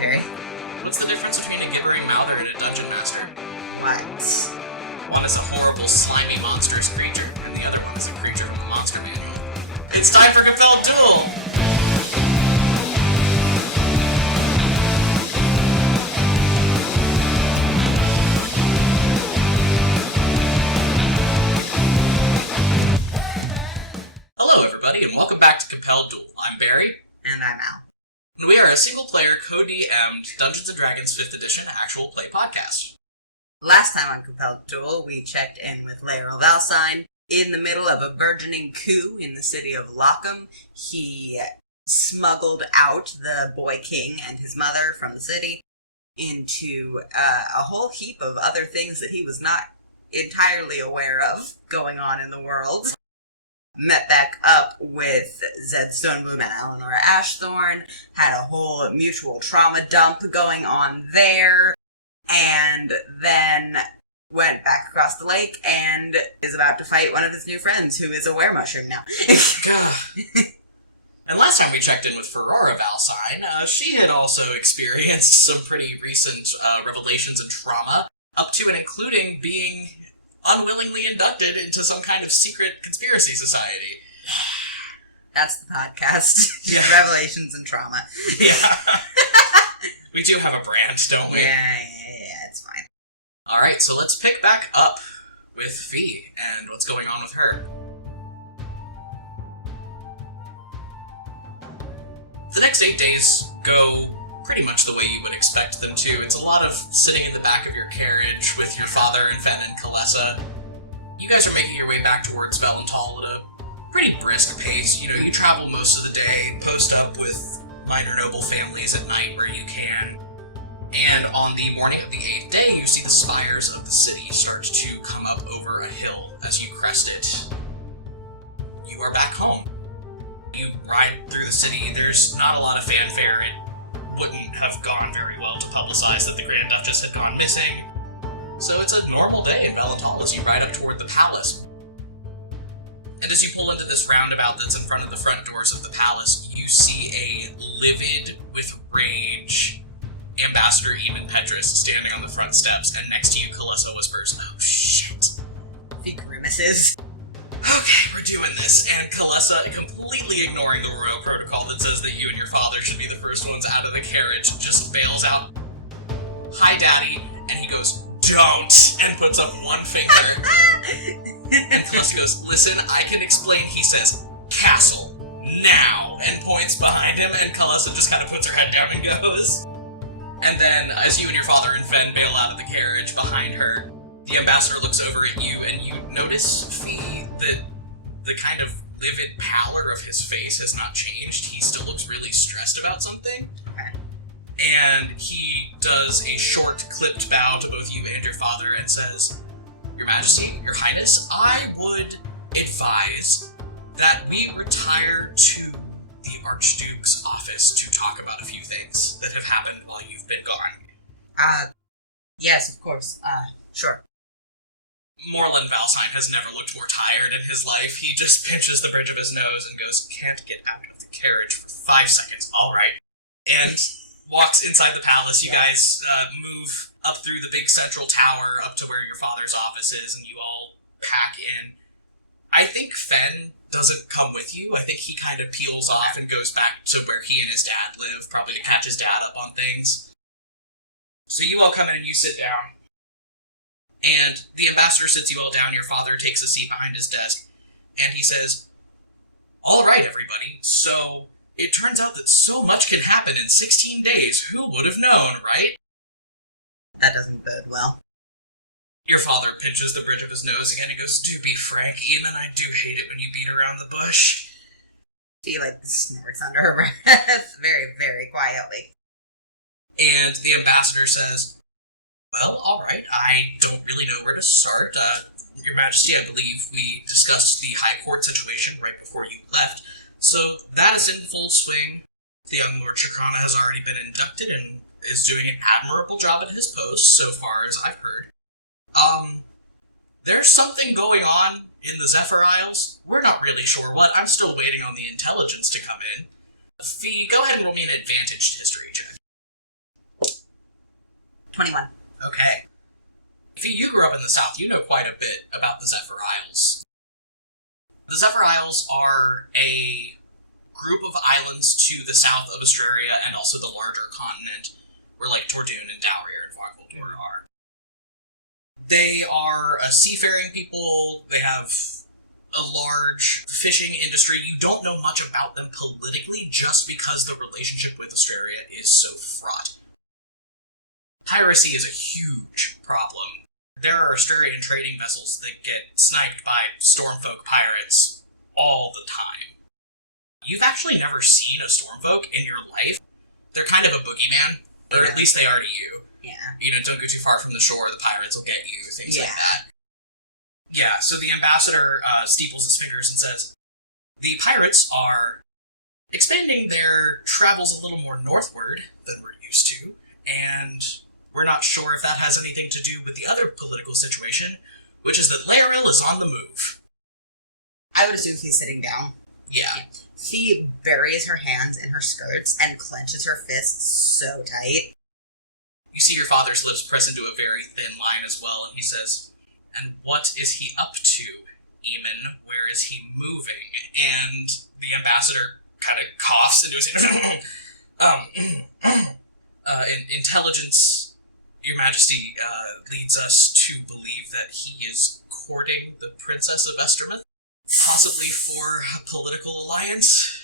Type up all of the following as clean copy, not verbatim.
Barry. What's the difference between a gibbering mouther and a dungeon master? What? One is a horrible, slimy, monstrous creature, and the other one is a creature from the monster manual. It's time for Compelled Duel! Hello everybody, and welcome back to Compelled Duel. I'm Barry. And I'm Al. And we are a single-player, co-DM'd Dungeons & Dragons 5th Edition actual play podcast. Last time on Compelled Duel, we checked in with Laeral Valsine. In the middle of a burgeoning coup in the city of Lockham, he smuggled out the Boy King and his mother from the city into a whole heap of other things that he was not entirely aware of going on in the world. Met back up with Zed Stonebloom and Eleanor Ashthorne, had a whole mutual trauma dump going on there, and then went back across the lake and is about to fight one of his new friends, who is a were-mushroom now. And last time we checked in with Phirora Valsine, she had also experienced some pretty recent revelations and trauma, up to and including being unwillingly inducted into some kind of secret conspiracy society. That's the podcast. Yeah. Revelations and trauma. Yeah. We do have a brand, don't we? Yeah, it's fine. Alright, so let's pick back up with Fee and what's going on with her. The next 8 days go pretty much the way you would expect them to. It's a lot of sitting in the back of your carriage with your father and Fen and Kalessa. You guys are making your way back towards Untold at a pretty brisk pace. You know, you travel most of the day, post up with minor noble families at night where you can. And on the morning of the 8th day, you see the spires of the city start to come up over a hill as you crest it. You are back home. You ride through the city. There's not a lot of fanfare. It wouldn't have gone very well to publicize that the Grand Duchess had gone missing. So it's a normal day in Untold as you ride up toward the palace. And as you pull into this roundabout that's in front of the front doors of the palace, you see a livid with rage Ambassador Eamon Petrus standing on the front steps, and next to you Kalessa whispers, "Oh shit." He grimaces. Okay, we're doing this, and Kalessa, completely ignoring the royal protocol that says that you and your father should be the first ones out of the carriage, just bails out, "Hi, Daddy," and he goes, "Don't," and puts up one finger. And Kalessa goes, "Listen, I can explain." He says, "Castle, now," and points behind him, and Kalessa just kind of puts her head down and goes. And then, as you and your father and Fen bail out of the carriage behind her, the ambassador looks over at you, and you notice, Fee, that the kind of livid pallor of his face has not changed. He still looks really stressed about something. Okay. And he does a short, clipped bow to both you and your father and says, "Your Majesty, Your Highness, I would advise that we retire to the Archduke's office to talk about a few things that have happened while you've been gone." Yes, of course. Sure. Moreland Valsine has never looked more tired in his life. He just pinches the bridge of his nose and goes, "Can't get out of the carriage for 5 seconds, alright." And walks inside the palace. You guys move up through the big central tower up to where your father's office is, and you all pack in. I think Fen doesn't come with you. I think he kind of peels off and goes back to where he and his dad live, probably to catch his dad up on things. So you all come in and you sit down. And the ambassador sits you all down. Your father takes a seat behind his desk. And he says, "All right, everybody. So it turns out that so much can happen in 16 days. Who would have known, right?" That doesn't bode well. Your father pinches the bridge of his nose again and goes, "To be frank, Eamon, I do hate it when you beat around the bush." She, snorts under her breath very, very quietly. And the ambassador says, "Well, alright, I don't really know where to start. Your Majesty, I believe we discussed the High Court situation right before you left. So that is in full swing. The young Lord Shakrana has already been inducted and is doing an admirable job at his post, so far as I've heard. There's something going on in the Zephyr Isles. We're not really sure what. I'm still waiting on the intelligence to come in. Fee, go ahead and roll me an advantaged history check." 21. Okay. If you grew up in the South, you know quite a bit about the Zephyr Isles. The Zephyr Isles are a group of islands to the south of Australia and also the larger continent, where like Tordoon and Dowrier and Varkvaldor are. They are a seafaring people. They have a large fishing industry. You don't know much about them politically just because the relationship with Australia is so fraught. Piracy is a huge problem. There are Australian trading vessels that get sniped by Stormfolk pirates all the time. You've actually never seen a Stormfolk in your life. They're kind of a boogeyman, or at least they are to you. Yeah. You know, don't go too far from the shore, the pirates will get you, things like Yeah. that. Yeah, so the ambassador steeples his fingers and says, the pirates are expanding their travels a little more northward than we're used to, and we're not sure if that has anything to do with the other political situation, which is that Laeril is on the move. I would assume he's sitting down. Yeah. She buries her hands in her skirts and clenches her fists so tight. You see your father's lips press into a very thin line as well, and he says, and what is he up to, Eamon? Where is he moving? And the ambassador kind of coughs into his hand. Intelligence, Your Majesty, leads us to believe that he is courting the Princess of Estermouth, possibly for a political alliance.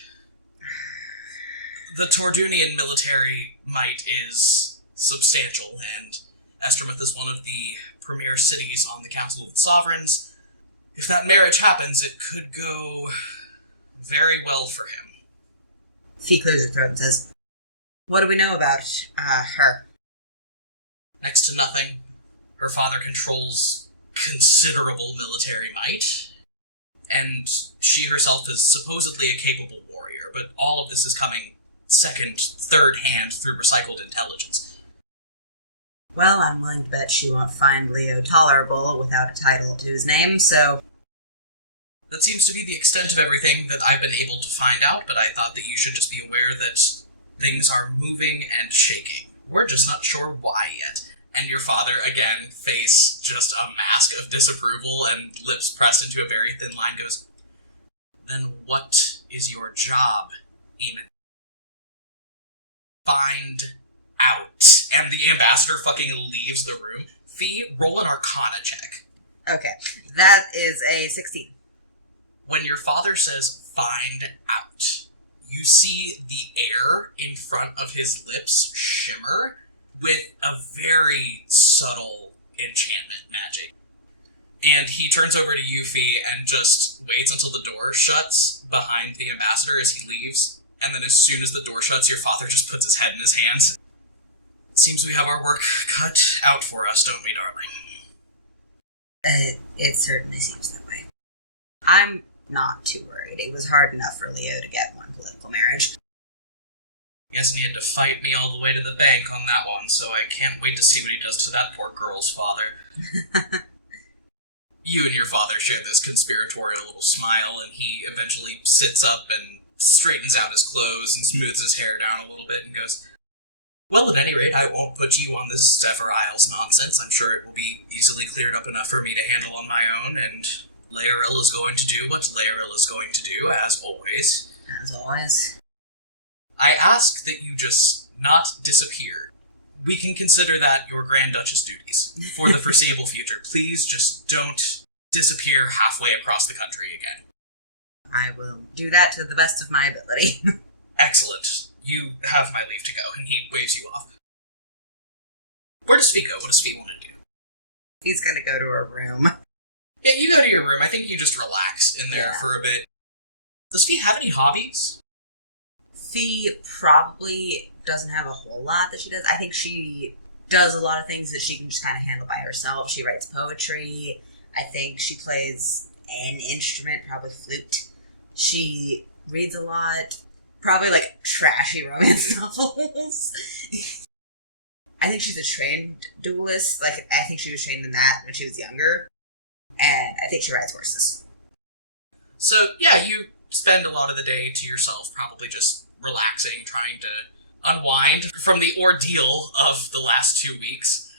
The Tordunian military might is substantial, and Estermouth is one of the premier cities on the Council of the Sovereigns. If that marriage happens, it could go very well for him. Fee clears her throat and says, what do we know about her? Next to nothing. Her father controls considerable military might, and she herself is supposedly a capable warrior, but all of this is coming second, third hand through recycled intelligence. Well, I'm willing to bet she won't find Leo tolerable without a title to his name, so... That seems to be the extent of everything that I've been able to find out, but I thought that you should just be aware that things are moving and shaking. We're just not sure why yet. And your father, again, face just a mask of disapproval and lips pressed into a very thin line, goes, then what is your job, Eamon? Find out. And the ambassador fucking leaves the room. Fee, roll an Arcana check. Okay, that is a 16. When your father says, find out, you see the air in front of his lips shimmer with a very subtle enchantment magic. And he turns over to Yuffie and just waits until the door shuts behind the ambassador as he leaves. And then as soon as the door shuts, your father just puts his head in his hands. It seems we have our work cut out for us, don't we, darling? It certainly seems that way. I'm not too worried. It was hard enough for Leo to get one political marriage. Guess he had to fight me all the way to the bank on that one, so I can't wait to see what he does to that poor girl's father. You and your father share this conspiratorial little smile, and he eventually sits up and straightens out his clothes and smooths his hair down a little bit and goes, well, at any rate, I won't put you on this Zephyr Isles nonsense. I'm sure it will be easily cleared up enough for me to handle on my own, and Laeril is going to do what Laeril is going to do, as always. As always. I ask that you just not disappear. We can consider that your Grand Duchess duties for the foreseeable future. Please just don't disappear halfway across the country again. I will do that to the best of my ability. Excellent. You have my leave to go, and he waves you off. Where does Fee go? What does Fee want to do? He's gonna go to her room. Yeah, you go to your room. I think you just relax in there for a bit. Does Fee have any hobbies? Fee probably doesn't have a whole lot that she does. I think she does a lot of things that she can just kind of handle by herself. She writes poetry. I think she plays an instrument, probably flute. She reads a lot. Probably, like, trashy romance novels. I think she's a trained duelist. Like, I think she was trained in that when she was younger. And I think she rides horses. So, yeah, you spend a lot of the day to yourself, probably just relaxing, trying to unwind from the ordeal of the last 2 weeks.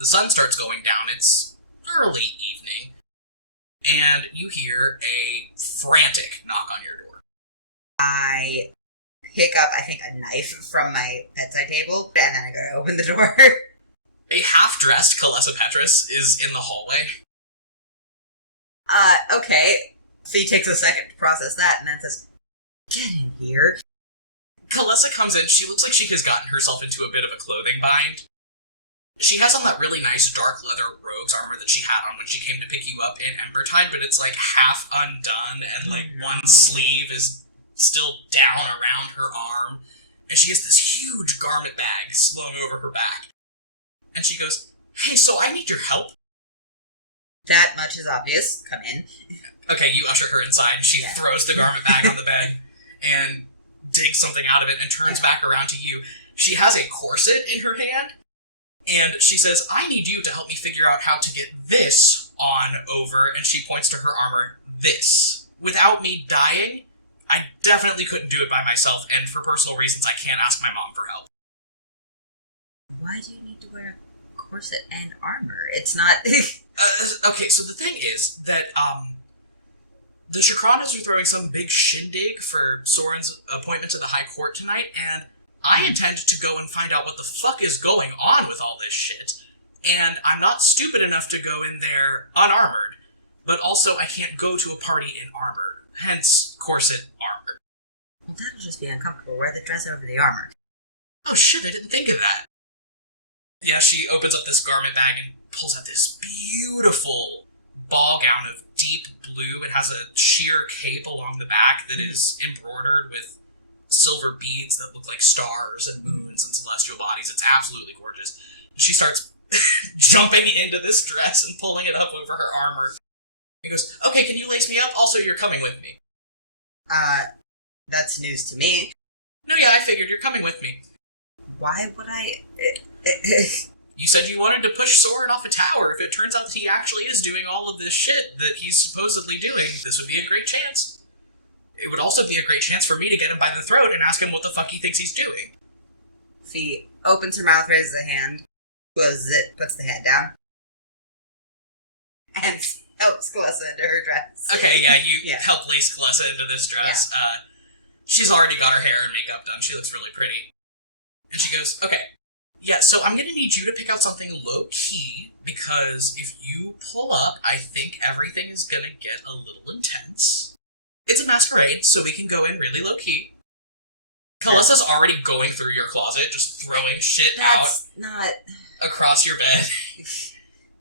The sun starts going down. It's early evening. And you hear a frantic knock on your door. I pick up, I think, a knife from my bedside table, and then I go to open the door. A half-dressed Kalessa Petrus is in the hallway. Okay. Fee takes a second to process that, and then says, "Get in here." Kalessa comes in. She looks like she has gotten herself into a bit of a clothing bind. She has on that really nice dark leather rogue's armor that she had on when she came to pick you up in Embertide, but it's like half undone, and like one sleeve is still down around her arm. And she has this huge garment bag slung over her back. And she goes, "Hey, so I need your help." That much is obvious. Come in. Okay, you usher her inside. She throws the garment bag on the bed and takes something out of it and turns back around to you. She has a corset in her hand, and she says, "I need you to help me figure out how to get this on over," and she points to her armor, "this. Without me dying, I definitely couldn't do it by myself, and for personal reasons, I can't ask my mom for help." Why do you need to wear a corset and armor? It's not... Okay, so the thing is that, the Shakranas are throwing some big shindig for Sorran's appointment to the High Court tonight, and I intend to go and find out what the fuck is going on with all this shit. And I'm not stupid enough to go in there unarmored, but also I can't go to a party in armor. Hence, corset armor. Well, that'll just be uncomfortable. Wear the dress over the armor. Oh shit, I didn't think of that. Yeah, she opens up this garment bag and pulls out this beautiful ball gown of deep blue. It has a sheer cape along the back that is embroidered with silver beads that look like stars and moons and celestial bodies. It's absolutely gorgeous. She starts jumping into this dress and pulling it up over her armor. He goes, "Okay, can you lace me up? Also, you're coming with me." That's news to me. "No, yeah, I figured you're coming with me." Why would I... You said you wanted to push Sorran off a tower. If it turns out that he actually is doing all of this shit that he's supposedly doing, this would be a great chance. It would also be a great chance for me to get him by the throat and ask him what the fuck he thinks he's doing. Fee opens her mouth, raises a hand, closes it, puts the head down, and helps Kalessa into her dress. Okay, yeah, you help lace Kalessa into this dress. Yeah. She's already got her hair and makeup done. She looks really pretty. And she goes, "Okay, yeah, so I'm going to need you to pick out something low-key, because if you pull up, I think everything is going to get a little intense. It's a masquerade, so we can go in really low-key." Kalessa's already going through your closet, just throwing shit That's not... across your bed.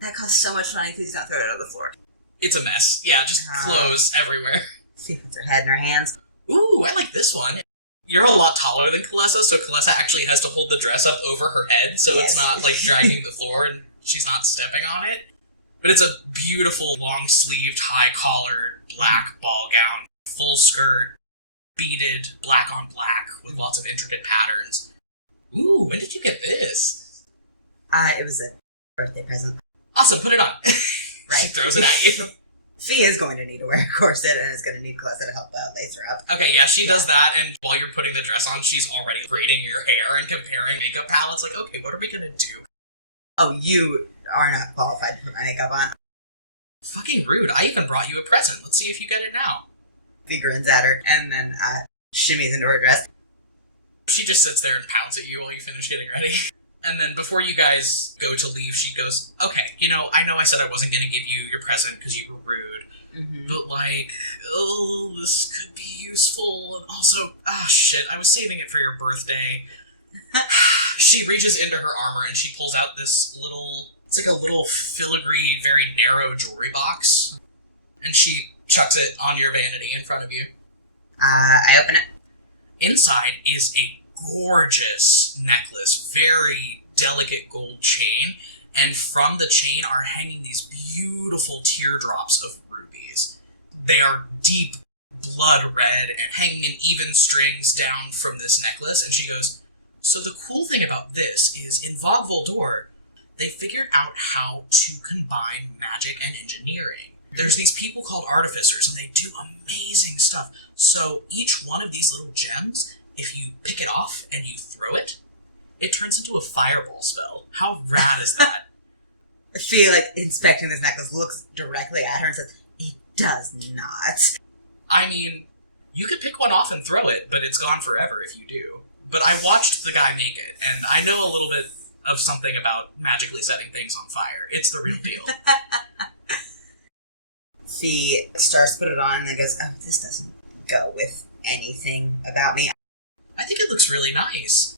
That costs so much money, please don't throw it on the floor. It's a mess. Yeah, just clothes everywhere. Fee puts her head in her hands. Ooh, I like this one. You're a lot taller than Kalessa, so Kalessa actually has to hold the dress up over her head, so it's not, like, dragging the floor and she's not stepping on it. But it's a beautiful, long-sleeved, high-collared, black ball gown, full skirt, beaded, black on black, with lots of intricate patterns. Ooh, when did you get this? It was a birthday present. Awesome, put it on. Right. She throws it at you. Fee is going to need to wear a corset and is going to need Kalessa to help lace her up. Okay, yeah, she does that, and while you're putting the dress on, she's already braiding your hair and comparing makeup palettes, like, okay, what are we gonna do? Oh, you are not qualified to put my makeup on. Fucking rude. I even brought you a present. Let's see if you get it now. Fee grins at her and then shimmies into her dress. She just sits there and pounds at you while you finish getting ready. And then before you guys go to leave, she goes, "Okay, I know I said I wasn't gonna give you your present because you were rude. But, like, oh, this could be useful. And also, shit, I was saving it for your birthday." She reaches into her armor and she pulls out this it's like a little filigree, very narrow jewelry box. And she chucks it on your vanity in front of you. I open it. Inside is a gorgeous necklace, very delicate gold chain, and from the chain are hanging these beautiful teardrops of rubies. They are deep blood red and hanging in even strings down from this necklace, and she goes, "So the cool thing about this is in Vog Voldor, they figured out how to combine magic and engineering. There's these people called artificers, and they do amazing stuff. So each one of these little gems, if you pick it off and you throw it, it turns into a fireball spell. How rad is that?" Fee, like, inspecting this necklace, looks directly at her and says, "It does not." I mean, you could pick one off and throw it, but it's gone forever if you do. But I watched the guy make it, and I know a little bit of something about magically setting things on fire. It's the real deal. Fee starts to put it on and then goes, "Oh, this doesn't go with anything about me." I think it looks really nice.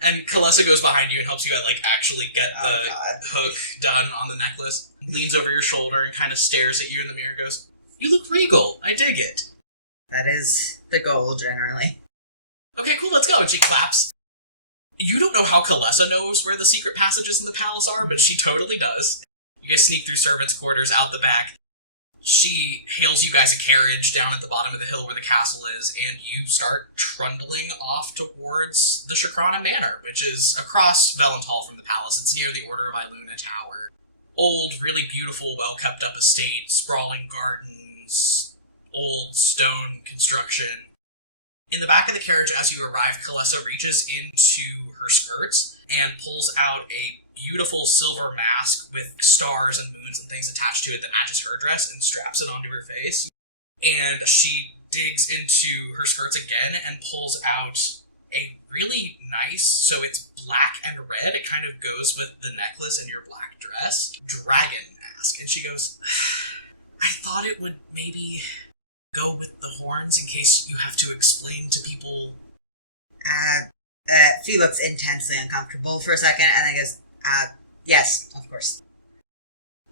And Kalessa goes behind you and helps you like actually get the hook done on the necklace. Leans over your shoulder and kind of stares at you in the mirror and goes, "You look regal. I dig it." That is the goal, generally. Okay, cool, let's go. And she claps. You don't know how Kalessa knows where the secret passages in the palace are, but she totally does. You guys sneak through servants' quarters, out the back. She hails you guys a carriage down at the bottom of the hill where the castle is, and you start trundling off towards the Shakrana Manor, which is across Valenthal from the palace. It's near the Order of Iluna Tower. Old, really beautiful, well-kept-up estate, sprawling gardens, old stone construction. In the back of the carriage, as you arrive, Kalessa reaches into her skirts and pulls out a beautiful silver mask with stars and moons and things attached to it that matches her dress and straps it onto her face. And she digs into her skirts again and pulls out a really nice, so it's black and red, it kind of goes with the necklace and your black dress, dragon mask. And she goes, "I thought it would maybe go with the horns in case you have to explain to people." Fee looks intensely uncomfortable for a second and then goes, "Yes, of course."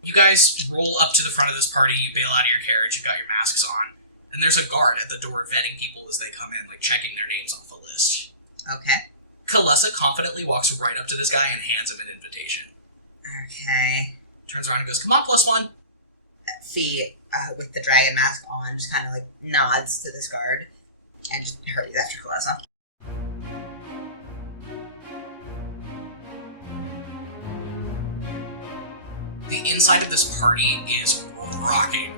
You guys roll up to the front of this party, you bail out of your carriage, you've got your masks on, and there's a guard at the door vetting people as they come in, like checking their names off the list. Okay. Kalessa confidently walks right up to this guy and hands him an invitation. Okay. Turns around and goes, "Come on, +1. Fee, with the dragon mask on, just kind of like nods to this guard and just hurries after Kalessa. The inside of this party is rocking.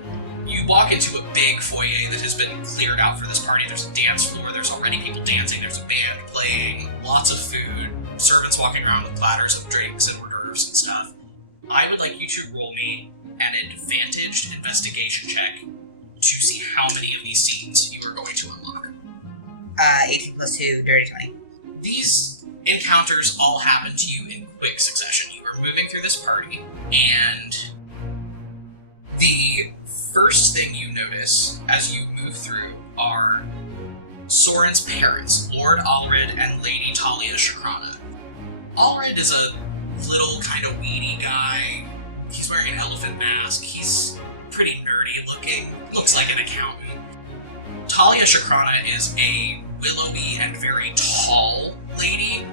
You walk into a big foyer that has been cleared out for this party. There's a dance floor, there's already people dancing, there's a band playing, lots of food, servants walking around with platters of drinks and hors d'oeuvres and stuff. I would like you to roll me an advantaged investigation check to see how many of these scenes you are going to unlock. 18 plus 2, dirty 20. These encounters all happen to you in quick succession. You are moving through this party, and the first thing you notice as you move through are Sorran's parents, Lord Alred and Lady Talia Shakrana. Alred is a little kind of weedy guy. He's wearing an elephant mask. He's pretty nerdy looking, looks like an accountant. Talia Shakrana is a willowy and very tall lady.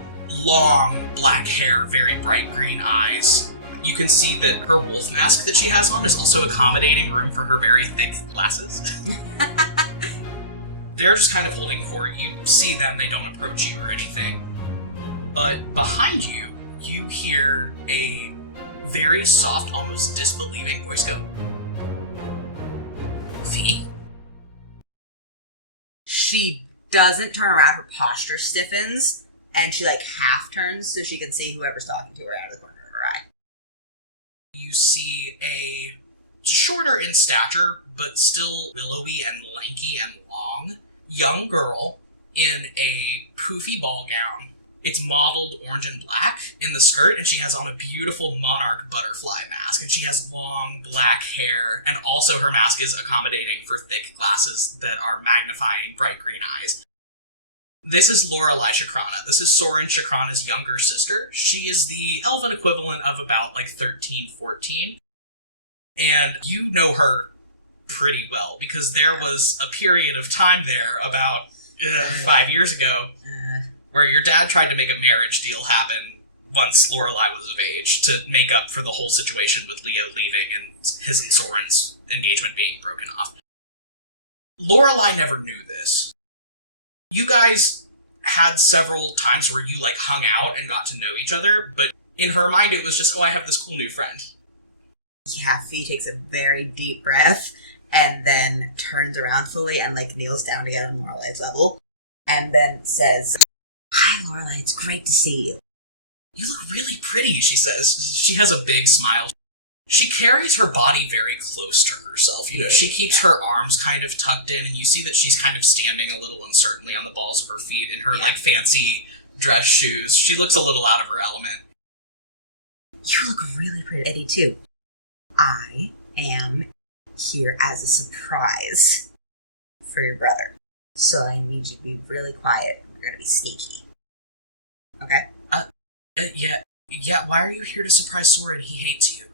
Long black hair, very bright green eyes. You can see that her wolf mask that she has on is also accommodating room for her very thick glasses. They're just kind of holding court. You see them, they don't approach you or anything. But behind you, you hear a very soft, almost disbelieving voice go, "Fee?" She doesn't turn around, her posture stiffens, and she like half turns so she can see whoever's talking to her out of the corner of her eye. You see a shorter in stature, but still willowy and lanky and long, young girl in a poofy ball gown. It's mottled orange and black in the skirt, and she has on a beautiful monarch butterfly mask, and she has long black hair, and also her mask is accommodating for thick glasses that are magnifying bright green eyes. This is Lorelei Shakrana. This is Sorran Shakrana's younger sister. She is the elven equivalent of about like 13, 14. And you know her pretty well, because there was a period of time there about 5 years ago where your dad tried to make a marriage deal happen once Lorelei was of age to make up for the whole situation with Leo leaving and his and Sorran's engagement being broken off. Lorelei never knew this. You guys had several times where you like hung out and got to know each other, but in her mind it was just, oh, I have this cool new friend. Yeah, Fee takes a very deep breath and then turns around fully and like kneels down to get on Lorelei's level and then says, "Hi Lorelei, it's great to see you. You look really pretty, she says. She has a big smile. She carries her body very close to herself. You know, she keeps her arms kind of tucked in, and you see that she's kind of standing a little uncertainly on the balls of her feet in her, like, fancy dress shoes. She looks a little out of her element. You look really pretty, too. I am here as a surprise for your brother. So I need you to be really quiet. We're going to be sneaky. Okay? Yeah, why are you here to surprise Sorran? He hates you.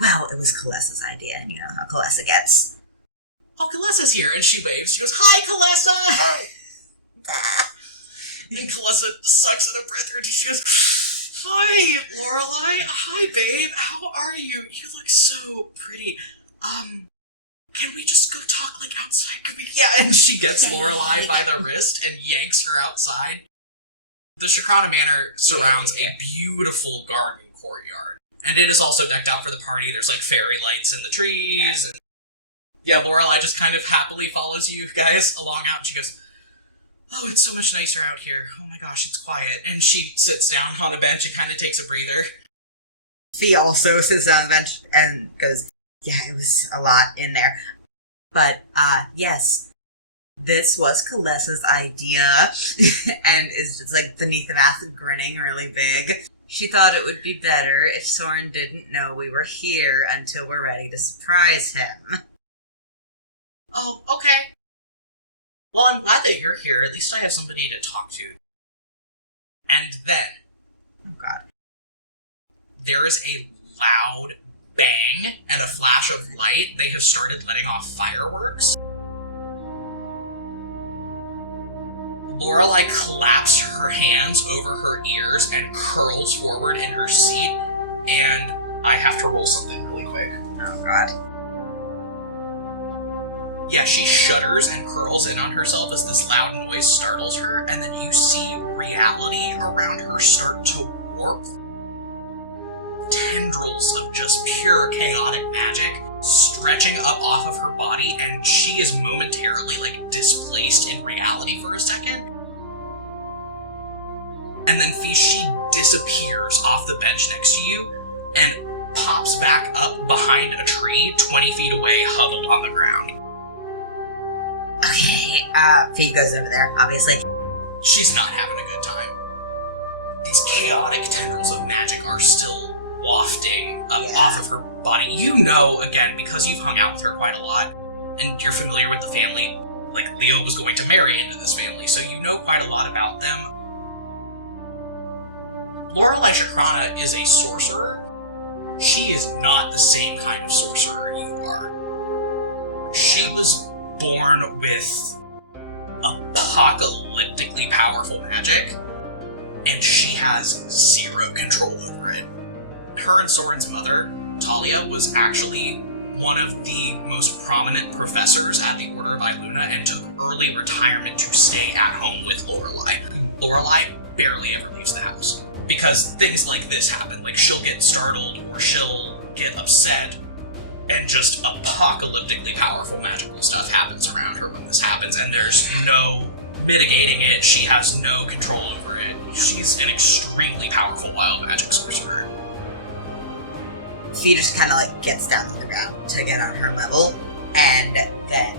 Well, it was Kalessa's idea, and you know how Kalessa gets. Oh, Kalessa's here, and she waves. She goes, "Hi, Kalessa!" And Kalessa sucks in a breath, and she goes, "Hi, Lorelei. Hi, babe. How are you? You look so pretty. Can we just go talk, like, outside? Yeah, and she gets Lorelei by the wrist and yanks her outside. The Shakrana Manor surrounds a beautiful garden courtyard. And it is also decked out for the party. There's, like, fairy lights in the trees. And Lorelei just kind of happily follows you guys along out. She goes, "Oh, it's so much nicer out here. Oh my gosh, it's quiet." And she sits down on a bench and kind of takes a breather. Fee also sits down on the bench and goes, "Yeah, it was a lot in there. But, yes, this was Kalessa's idea." And is just, like, beneath the mask grinning really big. She thought it would be better if Sorran didn't know we were here until we're ready to surprise him. Oh, okay. Well, I'm glad that you're here. At least I have somebody to talk to. And then, Oh, God. there is a loud bang and a flash of light. They have started letting off fireworks. Lorelei claps her hands over her ears and curls forward in her seat, and I have to roll something really quick. Oh, God. Yeah, she shudders and curls in on herself as this loud noise startles her, and then you see reality around her start to warp. Tendrils of just pure chaotic magic stretching up off of her body, and she is momentarily, like, displaced in reality for a second. And then she disappears off the bench next to you and pops back up behind a tree 20 feet away, huddled on the ground. Okay, Fee goes over there, obviously. She's not having a good time. These chaotic tendrils of magic are still wafting up off of her body. You know, again, because you've hung out with her quite a lot, and you're familiar with the family, like, Leo was going to marry into this family, so you know quite a lot about them. Lorelei Shakrana is a sorcerer. She is not the same kind of sorcerer you are. She was born with apocalyptically powerful magic, and she has zero control over it. Her and Sorran's mother, Talia, was actually one of the most prominent professors at the Order of Iluna and took early retirement to stay at home with Lorelei. Lorelei barely ever leaves the house, because things like this happen. Like, she'll get startled or she'll get upset, and just apocalyptically powerful magical stuff happens around her when this happens, and there's no mitigating it. She has no control over it. She's an extremely powerful wild magic sorcerer. Fee just kind of, like, gets down on the ground to get on her level, and then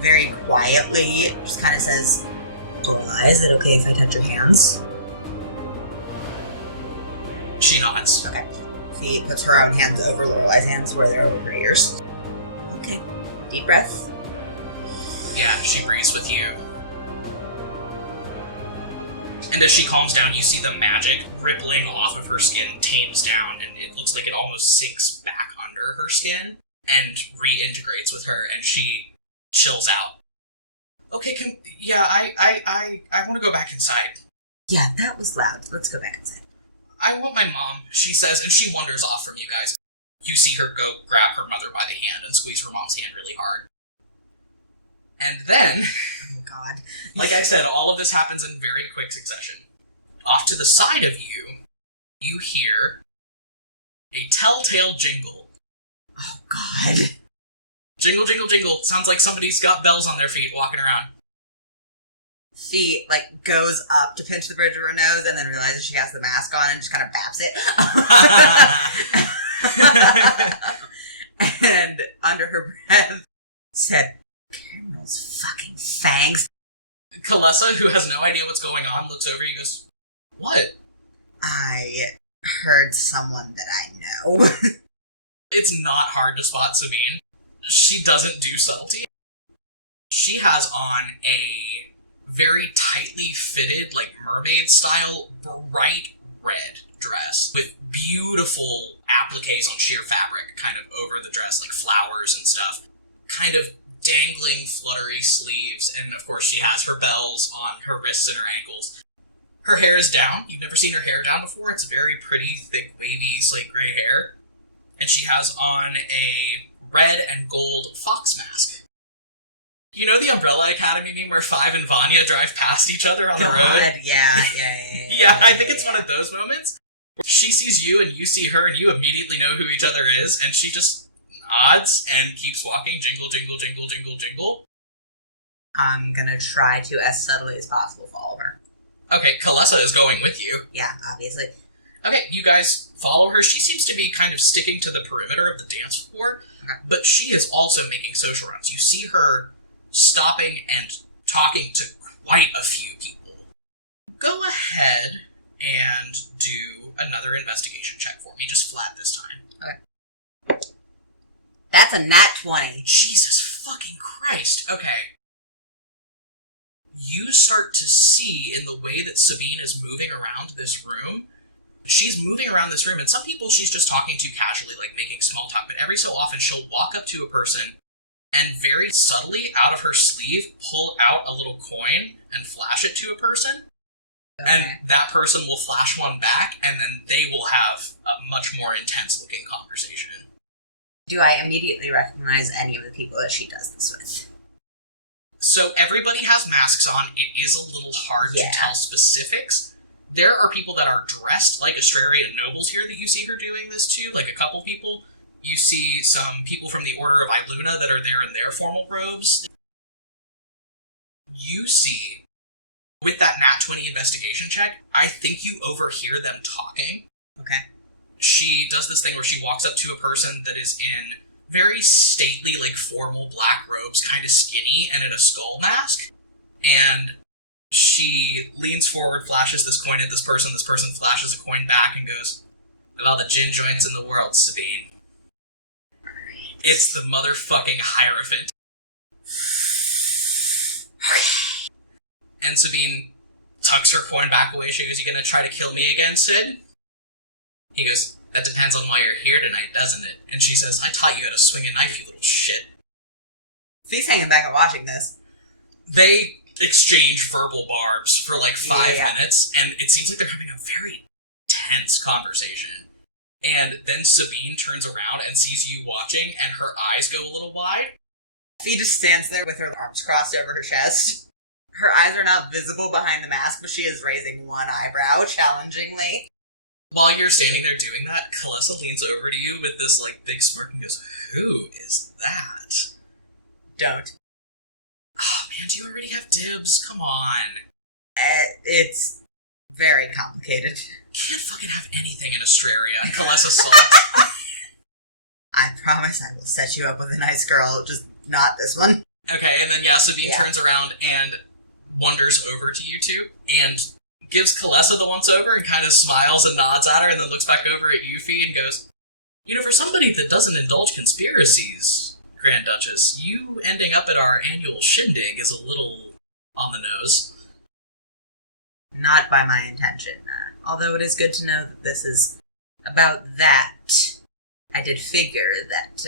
very quietly just kind of says, "Lorelei, is it okay if I touch your hands?" She nods. Okay. Fee puts her own hands over Lorelei's hands where they're over her ears. Okay. Deep breath. Yeah, she breathes with you. And as she calms down, you see the magic rippling off of her skin tames down, and it looks like it almost sinks back under her skin and reintegrates with her, and she chills out. Okay, I want to go back inside. Yeah, that was loud. Let's go back inside. I want my mom, she says, and she wanders off from you guys. You see her go grab her mother by the hand and squeeze her mom's hand really hard. And then, Oh, God. like I said, all of this happens in very quick succession. Off to the side of you, you hear a telltale jingle. Oh, God. Jingle, jingle, jingle. Sounds like somebody's got bells on their feet walking around. feet, goes up to pinch the bridge of her nose and then realizes she has the mask on and just kind of baps it. And under her breath said, Caramel's fucking fangs. Kalessa, who has no idea what's going on, looks over and goes, what? I heard someone that I know. It's not hard to spot Sabine. She doesn't do subtlety. She has on a very tightly fitted, mermaid-style, bright red dress with beautiful appliques on sheer fabric kind of over the dress, like flowers and stuff. Kind of dangling, fluttery sleeves, and of course she has her bells on her wrists and her ankles. Her hair is down. You've never seen her hair down before. It's very pretty, thick, wavy, slate gray hair. And she has on a red and gold fox mask. You know the Umbrella Academy meme where Five and Vanya drive past each other on the road? Yeah. Yeah, I think it's one of those moments. She sees you and you see her and you immediately know who each other is, and she just nods and keeps walking, jingle, jingle, jingle, jingle, jingle. I'm gonna try to, as subtly as possible, follow her. Okay, Kalessa is going with you. Yeah, obviously. Okay, you guys follow her. She seems to be kind of sticking to the perimeter of the dance floor, but she is also making social runs. You see her stopping and talking to quite a few people. Go ahead and do another investigation check for me, just flat this time. Okay. That's a nat 20. Jesus fucking Christ. Okay. You start to see in the way that Sabine is moving around this room. She's moving around this room, and some people she's just talking to casually, making small talk, but every so often she'll walk up to a person and very subtly, out of her sleeve, pull out a little coin and flash it to a person. Okay. And that person will flash one back, and then they will have a much more intense-looking conversation. Do I immediately recognize any of the people that she does this with? So everybody has masks on. It is a little hard to tell specifics. There are people that are dressed like Astrarian nobles here that you see her doing this to, a couple people. You see some people from the Order of Iluna that are there in their formal robes. You see, with that nat 20 investigation check, I think you overhear them talking. Okay. She does this thing where she walks up to a person that is in very stately, formal black robes, kind of skinny, and in a skull mask. And she leans forward, flashes this coin at this person flashes a coin back and goes, "Of all the gin joints in the world, Sabine, it's the motherfucking Hierophant." And Sabine tucks her coin back away. She goes, "You gonna try to kill me again, Sid?" He goes, "That depends on why you're here tonight, doesn't it?" And she says, "I taught you how to swing a knife, you little shit." He's hanging back and watching this. They exchange verbal barbs for 5 minutes, and it seems like they're having a very tense conversation. And then Sabine turns around and sees you watching, and her eyes go a little wide. Fee just stands there with her arms crossed over her chest. Her eyes are not visible behind the mask, but she is raising one eyebrow challengingly. While you're standing there doing that, Kalessa leans over to you with this big smirk and goes, "Who is that?" Don't. Oh man, do you already have dibs? Come on. It's very complicated. Can't fucking have anything in Astraria. Kalessa sulks. I promise I will set you up with a nice girl, just not this one. Okay, and then Sabine turns around and wanders over to you two, and gives Kalessa the once-over and kind of smiles and nods at her, and then looks back over at Yuffie and goes, "For somebody that doesn't indulge conspiracies, Grand Duchess, you ending up at our annual shindig is a little on the nose." Not by my intention. Although it is good to know that this is about that. I did figure that,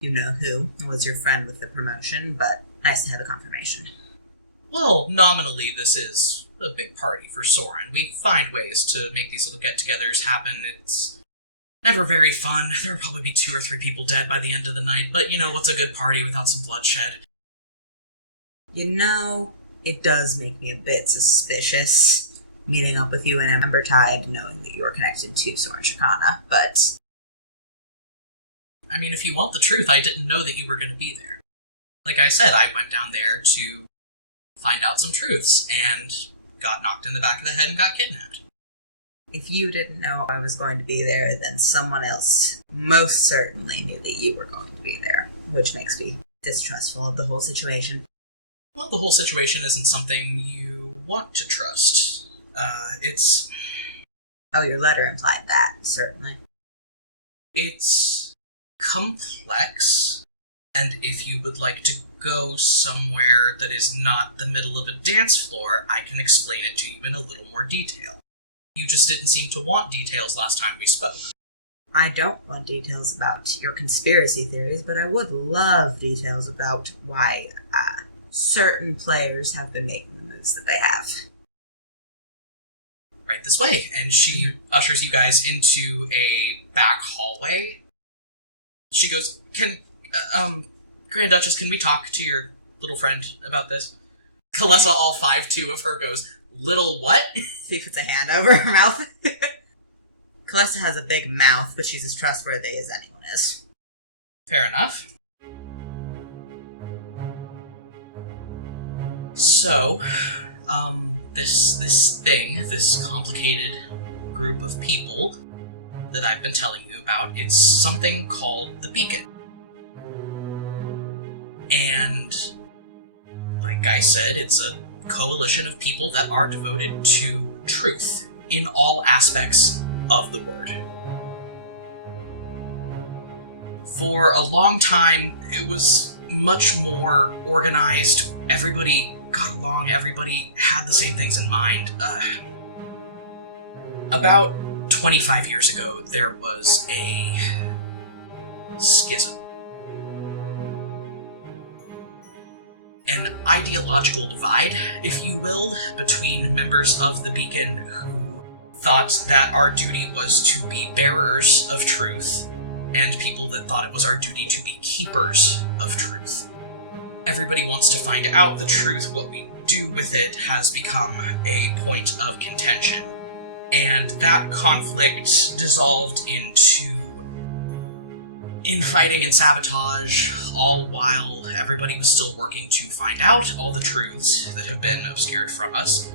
you know who was your friend with the promotion, but nice to have a confirmation. Well, nominally this is a big party for Sorran. We find ways to make these little get-togethers happen. It's never very fun. There'll probably be 2 or 3 people dead by the end of the night, but what's a good party without some bloodshed? It does make me a bit suspicious meeting up with you in Embertide, knowing that you are connected to Sorran Shakrana, but... if you want the truth, I didn't know that you were going to be there. Like I said, I went down there to find out some truths, and got knocked in the back of the head and got kidnapped. If you didn't know I was going to be there, then someone else most certainly knew that you were going to be there, which makes me distrustful of the whole situation. Well, the whole situation isn't something you want to trust. It's... Oh, your letter implied that, certainly. It's complex, and if you would like to go somewhere that is not the middle of a dance floor, I can explain it to you in a little more detail. You just didn't seem to want details last time we spoke. I don't want details about your conspiracy theories, but I would love details about why certain players have been making the moves that they have. Right this way, and she ushers you guys into a back hallway. She goes, Grand Duchess, can we talk to your little friend about this? Kalessa, all 5'2" of her, goes, little what? She puts a hand over her mouth. Kalessa has a big mouth, but she's as trustworthy as anyone is. Fair enough. So, this complicated group of people that I've been telling you about, it's something called the Beacon. And, like I said, it's a coalition of people that are devoted to truth in all aspects of the word. For a long time, it was much more organized. Everybody got along, everybody had the same things in mind. About 25 years ago, there was a schism. An ideological divide, if you will, between members of the Beacon who thought that our duty was to be bearers of truth, and people that thought it was our duty to be keepers of truth. Everybody wants to find out the truth. What we do with it has become a point of contention. And that conflict dissolved into infighting and sabotage, all while everybody was still working to find out all the truths that have been obscured from us.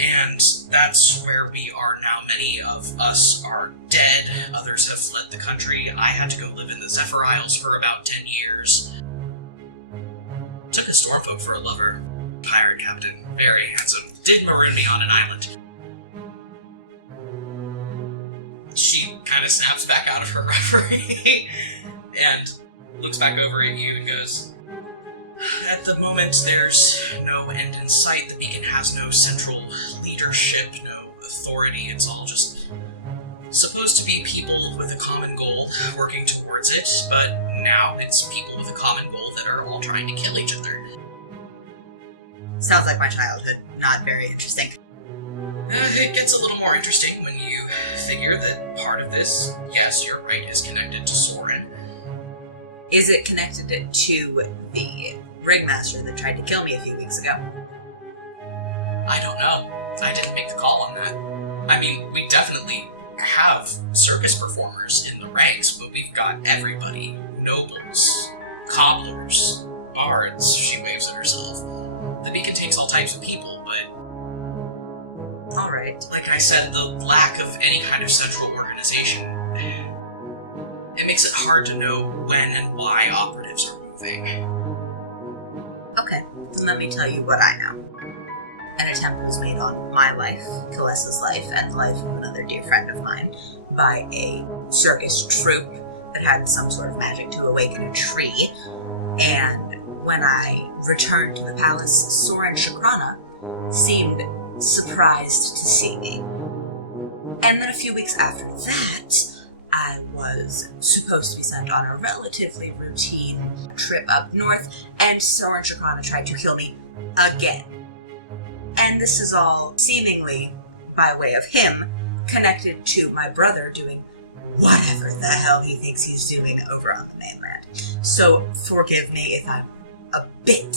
And that's where we are now. Many of us are dead, others have fled the country. I had to go live in the Zephyr Isles for about 10 years. Took a Stormfolk for a lover. Pirate captain, very handsome. Did maroon me on an island. She kind of snaps back out of her reverie and looks back over at you and goes, at the moment, there's no end in sight. The Beacon has no central leadership, no authority. It's all just supposed to be people with a common goal working towards it, but now it's people with a common goal that are all trying to kill each other. Sounds like my childhood. Not very interesting. It gets a little more interesting when you figure that part of this, yes, you're right, is connected to Sorran. Is it connected to the ringmaster that tried to kill me a few weeks ago? I don't know. I didn't make the call on that. I mean, we definitely have circus performers in the ranks, but we've got everybody. Nobles, cobblers, bards, she waves at herself. The Beacon takes all types of people, but... Alright. Like I said, the lack of any kind of central organization, it makes it hard to know when and why operatives are moving. Okay, then let me tell you what I know. An attempt was made on my life, Kalessa's life, and the life of another dear friend of mine by a circus troupe that had some sort of magic to awaken a tree. And when I returned to the palace, Sorran Shakrana seemed surprised to see me. And then a few weeks after that, I was supposed to be sent on a relatively routine trip up north, and Sorran Shakrana tried to kill me again. And this is all seemingly by way of him connected to my brother doing whatever the hell he thinks he's doing over on the mainland. So forgive me if I'm a bit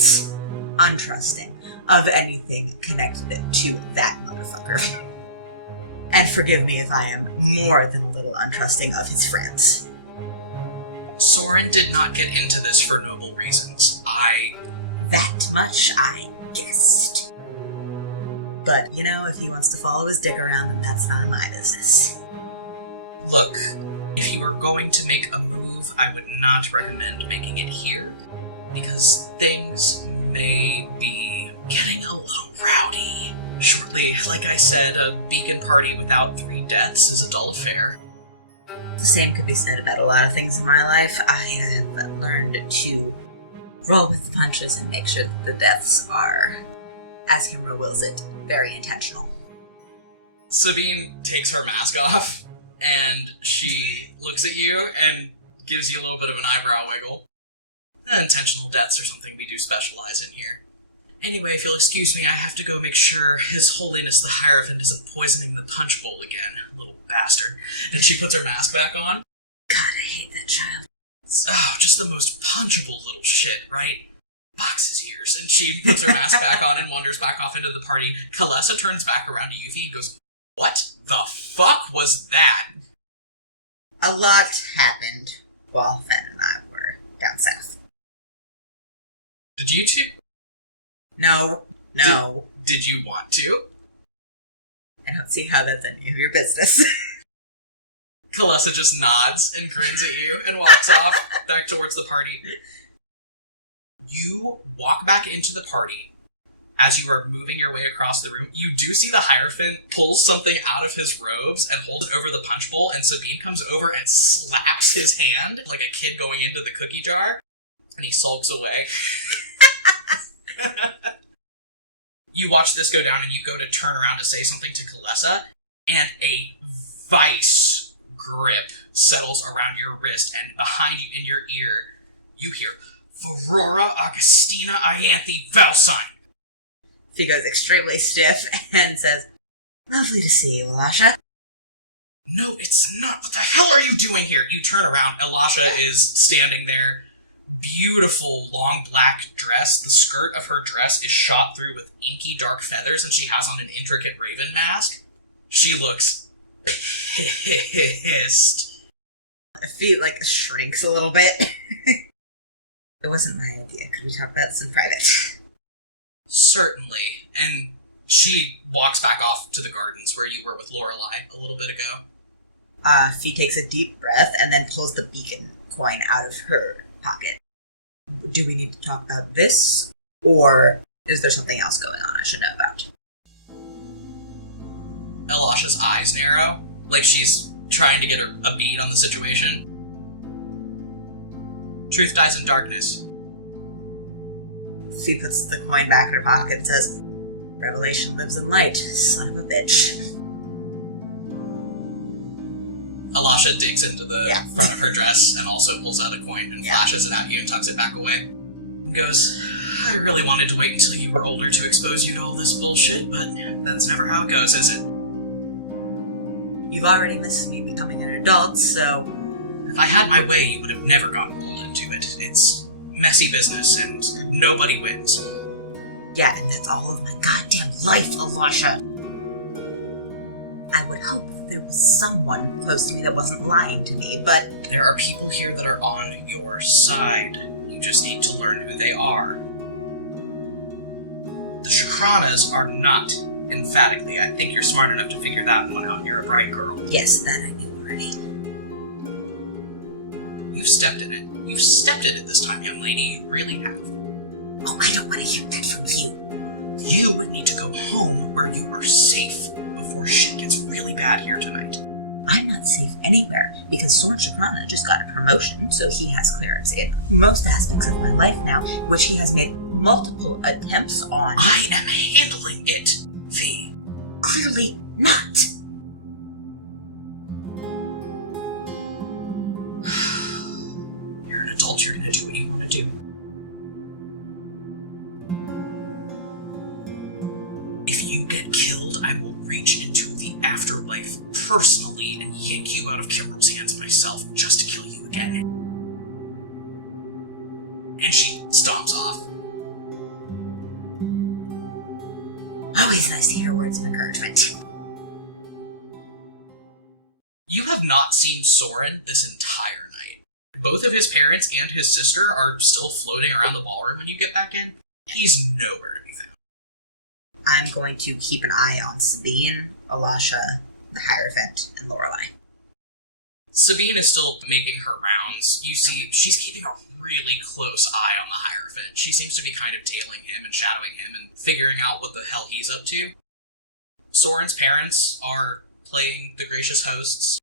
untrusting of anything connected to that motherfucker. And forgive me if I am more than a little untrusting of his friends. Sorran did not get into this for noble reasons. That much I guest. But, if he wants to follow his dick around, then that's none of my business. Look, if you are going to make a move, I would not recommend making it here. Because things may be getting a little rowdy shortly. Like I said, a beacon party without 3 deaths is a dull affair. The same could be said about a lot of things in my life. I have learned to roll with the punches and make sure that the deaths are, as humor wills it, very intentional. Sabine takes her mask off, and she looks at you and gives you a little bit of an eyebrow wiggle. Intentional deaths are something we do specialize in here. Anyway, if you'll excuse me, I have to go make sure His Holiness the Hierophant isn't poisoning the punch bowl again. Little bastard. And she puts her mask back on. God, I hate that child. Oh, just the most punchable little shit, right? Box his ears. And she puts her mask back on and wanders back off into the party. Kalessa turns back around to Yuvi and goes, "What the fuck was that?" A lot happened while Fen and I were down south. Did you two? No. Did you want to? I don't see how that's any of your business. Kalessa just nods and grins at you and walks off back towards the party. You walk back into the party. As you are moving your way across the room, you do see the Hierophant pull something out of his robes and hold it over the punch bowl, and Sabine comes over and slaps his hand like a kid going into the cookie jar, and he sulks away. You watch this go down, and you go to turn around to say something to Kalessa, and a vice grip settles around your wrist, and behind you, in your ear, you hear, "Phirora Augustina Ianthe Valsine." She goes extremely stiff and says, "Lovely to see you, Elisha." "No, it's not. What the hell are you doing here?" You turn around. Elisha is standing there. Beautiful, long black dress. The skirt of her dress is shot through with inky dark feathers, and she has on an intricate raven mask. She looks pissed. My feet, shrinks a little bit. It wasn't my idea. Could we talk about this in private? Certainly. And she walks back off to the gardens where you were with Lorelei a little bit ago. Fee takes a deep breath and then pulls the beacon coin out of her pocket. Do we need to talk about this? Or is there something else going on I should know about? Elisha's eyes narrow, like she's trying to get a bead on the situation. Truth dies in darkness. Fee puts the coin back in her pocket and says, "Revelation lives in light, son of a bitch." Elisha digs into the front of her dress and also pulls out a coin and flashes it at you and tucks it back away. And goes, "I really wanted to wait until you were older to expose you to all this bullshit, but that's never how it goes, is it? You've already missed me becoming an adult, so..." If I had my way, you would have never gotten pulled into it. It's messy business and nobody wins. Yeah, and that's all of my goddamn life, Elisha. I would hope that there was someone close to me that wasn't lying to me, but... There are people here that are on your side. You just need to learn who they are. The Shakranas are not. Emphatically, I think you're smart enough to figure that one out. You're a bright girl. Yes, that I knew already. You've stepped in it. You've stepped in it this time, young lady. You really have. Oh, I don't want to hear that from you. You need to go home where you are safe before shit gets really bad here tonight. I'm not safe anywhere because Sorran Shakrana just got a promotion, so he has clearance in most aspects of my life now, which he has made multiple attempts on. I am handling it, Fee. Clearly not. You're an adult. You're gonna do what you want to do. If you get killed, I will reach into the afterlife personally and yank you out of Kimber's hands myself just to kill you again. And she stomps off. Always nice to hear words of encouragement. You have not seen Sorran this entire night. Both of his parents and his sister are still floating around the ballroom when you get back in. He's nowhere to be found. I'm going to keep an eye on Sabine, Alasha, the Hierophant, and Lorelei. Sabine is still making her rounds. You see, she's keeping a really close eye on the Hierophant. She seems to be kind of tailing him and shadowing him and figuring out what the hell he's up to. Sorran's parents are playing the gracious hosts.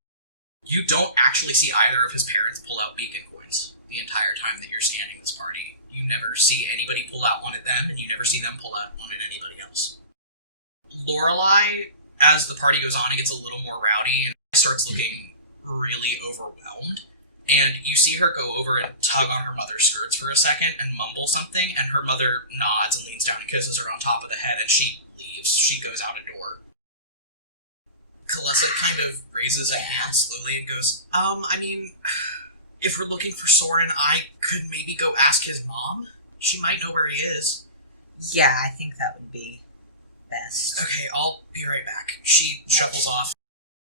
You don't actually see either of his parents pull out beacon coins the entire time that you're standing this party. You never see anybody pull out one at them, and you never see them pull out one at anybody else. Lorelei, as the party goes on, it gets a little more rowdy and starts looking really overwhelmed, and you see her go over and tug on her mother's skirts for a second and mumble something, and her mother nods and leans down and kisses her on top of the head, and she leaves. She goes out a door. Kalessa kind of raises a hand slowly and goes, if we're looking for Sorran, I could maybe go ask his mom? She might know where he is. Yeah, I think that would be best. Okay, I'll be right back. She shuffles off.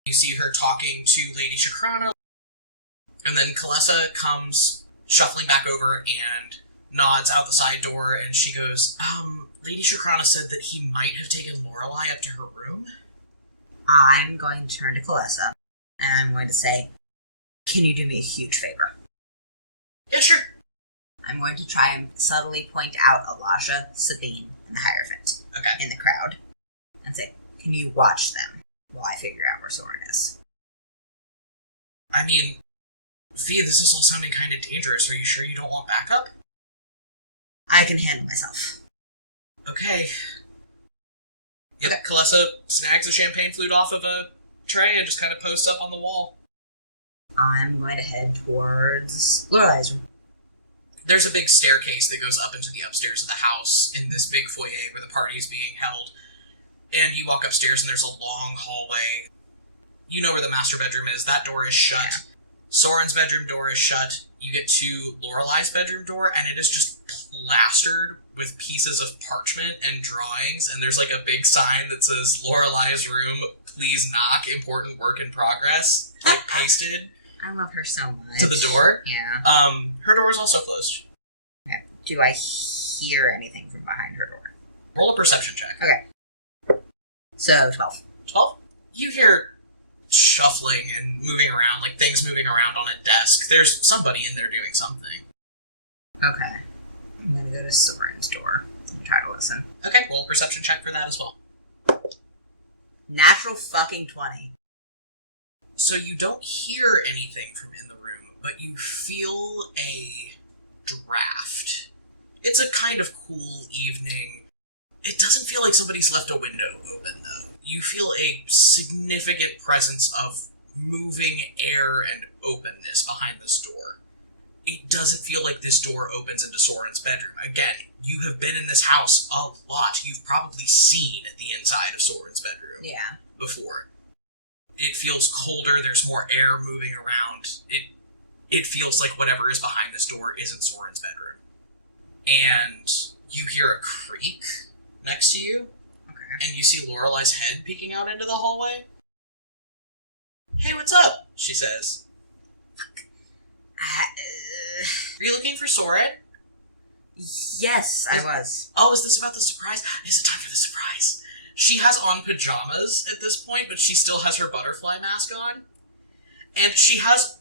You see her talking to Lady Shakrana, and then Kalessa comes shuffling back over and nods out the side door, and she goes, Lady Shakrana said that he might have taken Lorelei up to her room? I'm going to turn to Kalessa, and I'm going to say, can you do me a huge favor? Yeah, sure. I'm going to try and subtly point out Alasha, Sabine, and the Hierophant in the crowd, and say, can you watch them while I figure out where Sorran is? I mean, Fia, this is all sounding kind of dangerous. Are you sure you don't want backup? I can handle myself. Okay. Yep, Kalessa snags a champagne flute off of a tray and just kind of posts up on the wall. I'm going to head towards Lorelei's room. There's a big staircase that goes up into the upstairs of the house in this big foyer where the party is being held. And you walk upstairs and there's a long hallway. You know where the master bedroom is. That door is shut. Yeah. Sorran's bedroom door is shut. You get to Lorelei's bedroom door and it is just plastered with pieces of parchment and drawings, and there's like a big sign that says Lorelei's room, please knock, important work in progress, like pasted. I love her so much. To the door. Yeah. Her door is also closed. Okay. Do I hear anything from behind her door? Roll a perception check. Okay. So, 12. 12? You hear shuffling and moving around, like things moving around on a desk. There's somebody in there doing something. Okay. I'm gonna go to Sorran's door and try to listen. Okay, roll a perception check for that as well. Natural fucking 20. So you don't hear anything from in the room, but you feel a draft. It's a kind of cool evening. It doesn't feel like somebody's left a window open, though. You feel a significant presence of moving air and openness behind this door. It doesn't feel like this door opens into Sorran's bedroom. Again, you have been in this house a lot. You've probably seen the inside of Sorran's bedroom before. It feels colder. There's more air moving around. It feels like whatever is behind this door isn't Sorran's bedroom. And you hear a creak next to you. Okay. And you see Lorelei's head peeking out into the hallway. Hey, what's up? She says. Are you looking for Sorran? Yes, I was. Oh, is this about the surprise? Is it time for the surprise? She has on pajamas at this point, but she still has her butterfly mask on. And she has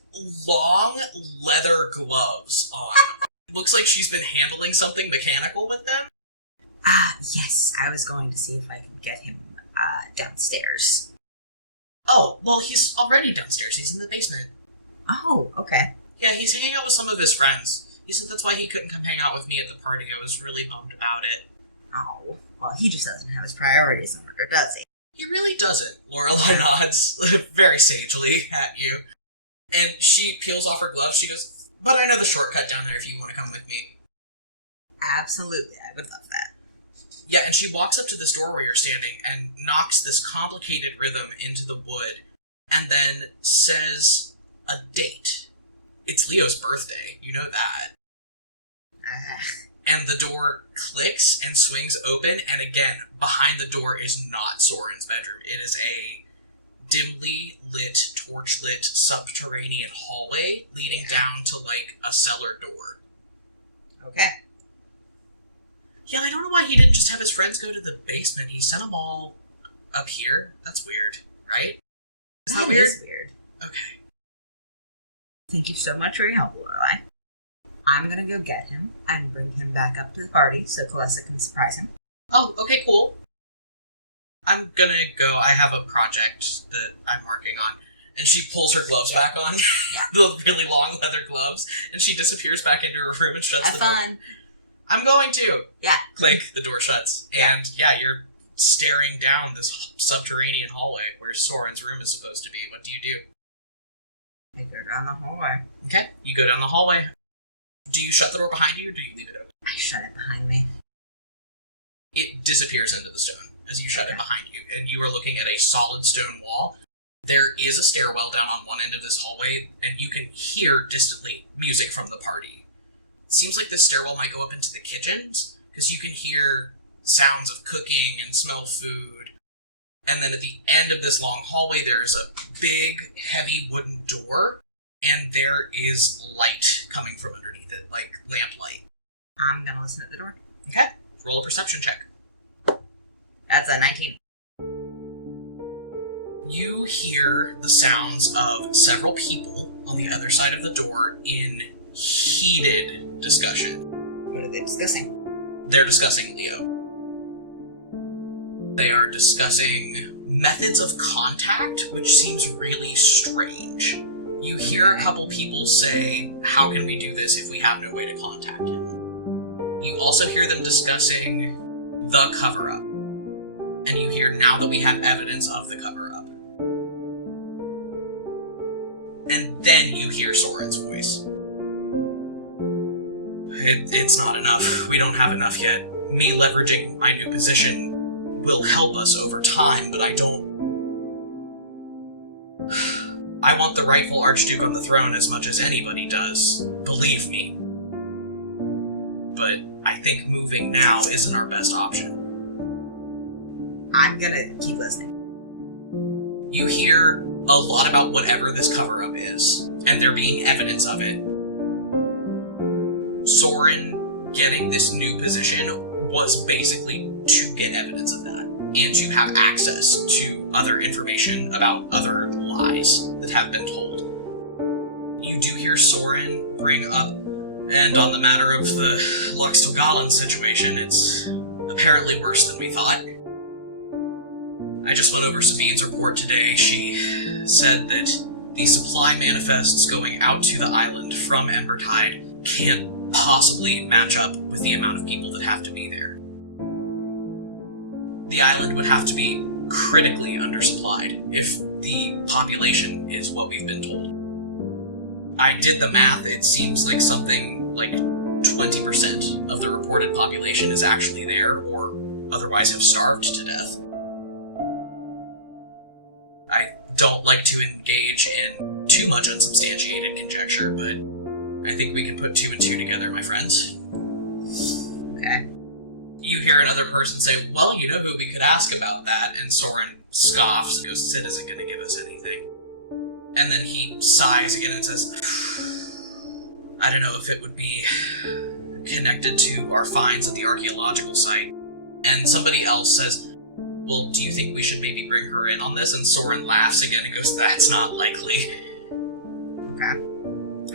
long leather gloves on. Looks like she's been handling something mechanical with them. Yes, I was going to see if I could get him, downstairs. Oh, well, he's already downstairs. He's in the basement. Oh, okay. Yeah, he's hanging out with some of his friends. He said that's why he couldn't come hang out with me at the party. I was really bummed about it. Oh, well, he just doesn't have his priorities in order, does he? He really doesn't. Lorelei nods very sagely at you. And she peels off her gloves. She goes, but I know the shortcut down there if you want to come with me. Absolutely, I would love that. Yeah, and she walks up to this door where you're standing and knocks this complicated rhythm into the wood and then says a date. It's Leo's birthday. You know that. And the door clicks and swings open, and again, behind the door is not Sorran's bedroom. It is a dimly lit, torch-lit, subterranean hallway leading down to, like, a cellar door. Okay. Yeah, I don't know why he didn't just have his friends go to the basement. He sent them all up here. That's weird, right? Is that weird? Is weird. Okay. Thank you so much for your help, Lorelai. I'm gonna go get him and bring him back up to the party so Kalessa can surprise him. Oh, okay, cool. I'm gonna go. I have a project that I'm working on. And she pulls her gloves back on. Yeah. The really long leather gloves. And she disappears back into her room and shuts Have the door. fun. I'm going to. Yeah. Click, the door shuts. And yeah, you're staring down this subterranean hallway where Sorran's room is supposed to be. What do you do? I go down the hallway. Okay, you go down the hallway. Do you shut the door behind you or do you leave it open? I shut it behind me. It disappears into the stone as you shut it behind you. And you are looking at a solid stone wall. There is a stairwell down on one end of this hallway, and you can hear distantly music from the party. It seems like this stairwell might go up into the kitchens, because you can hear sounds of cooking and smell food. And then at the end of this long hallway, there's a big, heavy wooden door, and there is light coming from underneath it, like lamplight. I'm gonna listen at the door. Okay, roll a perception check. That's a 19. You hear the sounds of several people on the other side of the door in heated discussion. What are they discussing? They're discussing Leo. They are discussing methods of contact, which seems really strange. You hear a couple people say, how can we do this if we have no way to contact him? You also hear them discussing the cover-up. And you hear, now that we have evidence of the cover-up. And then you hear Sorran's voice. It's not enough. We don't have enough yet. Me leveraging my new position will help us over time, but I don't... I want the rightful Archduke on the throne as much as anybody does. Believe me. But I think moving now isn't our best option. I'm gonna keep listening. You hear a lot about whatever this cover-up is, and there being evidence of it. Sorran getting this new position was basically to get evidence of that, and to have access to other information about other lies that have been told. You do hear Sorran bring up, and on the matter of the Loxtogalan situation, it's apparently worse than we thought. I just went over Sabine's report today. She said that the supply manifests going out to the island from Embertide can't possibly match up with the amount of people that have to be there. The island would have to be critically undersupplied if the population is what we've been told. I did the math. It seems like something like 20% of the reported population is actually there or otherwise have starved to death. I don't like to engage in too much unsubstantiated conjecture, but I think we can put two and two together, my friends. Okay. You hear another person say, well, you know who we could ask about that, and Sorran scoffs and goes, Sid isn't going to give us anything. And then he sighs again and says, I don't know if it would be connected to our finds at the archaeological site. And somebody else says, well, do you think we should maybe bring her in on this? And Sorran laughs again and goes, that's not likely. Okay.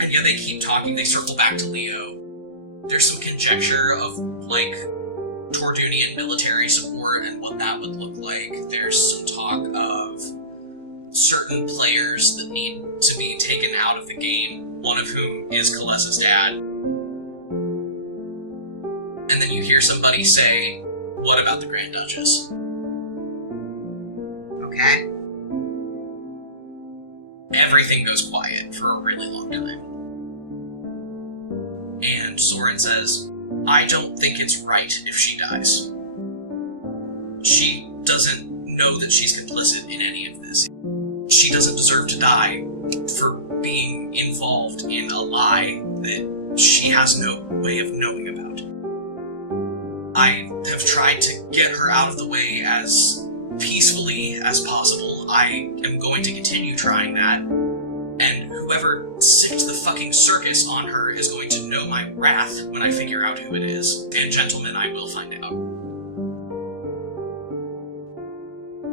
And yeah, they keep talking. They circle back to Leo. There's some conjecture of, like, Tordunian military support and what that would look like. There's some talk of certain players that need to be taken out of the game, one of whom is Kalessa's dad. And then you hear somebody say, what about the Grand Duchess? Okay. Everything goes quiet for a really long time. And Sorran says, I don't think it's right if she dies. She doesn't know that she's complicit in any of this. She doesn't deserve to die for being involved in a lie that she has no way of knowing about. I have tried to get her out of the way as peacefully as possible. I am going to continue trying that. And Whoever sicked the fucking circus on her is going to know my wrath when I figure out who it is. And gentlemen, I will find out.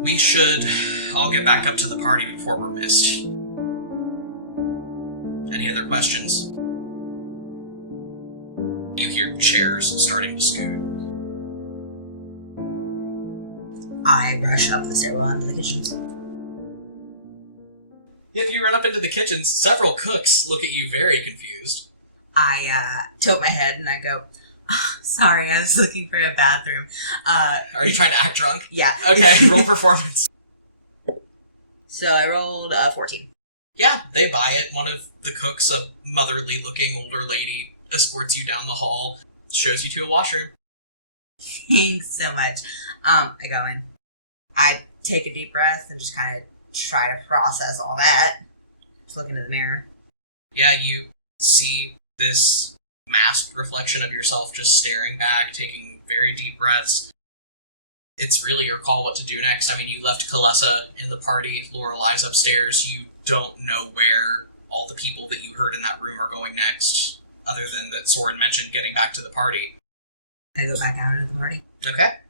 We should all get back up to the party before we're missed. Any other questions? You hear chairs starting to scoot. I brush up the stairwell into the kitchen. If you run up into the kitchen, several cooks look at you very confused. I tilt my head and I go, oh, sorry, I was looking for a bathroom. Are you trying to act drunk? Yeah. Okay, roll performance. So I rolled 14. Yeah, they buy it. One of the cooks, a motherly-looking older lady, escorts you down the hall, shows you to a washroom. Thanks so much. I go in. I take a deep breath and just kind of try to process all that. Just look into the mirror. Yeah, you see this masked reflection of yourself just staring back, taking very deep breaths. It's really your call what to do next. I mean, you left Kalessa in the party, Lorelai's upstairs. You don't know where all the people that you heard in that room are going next, other than that Sorran mentioned getting back to the party. I go back out into the party. Okay.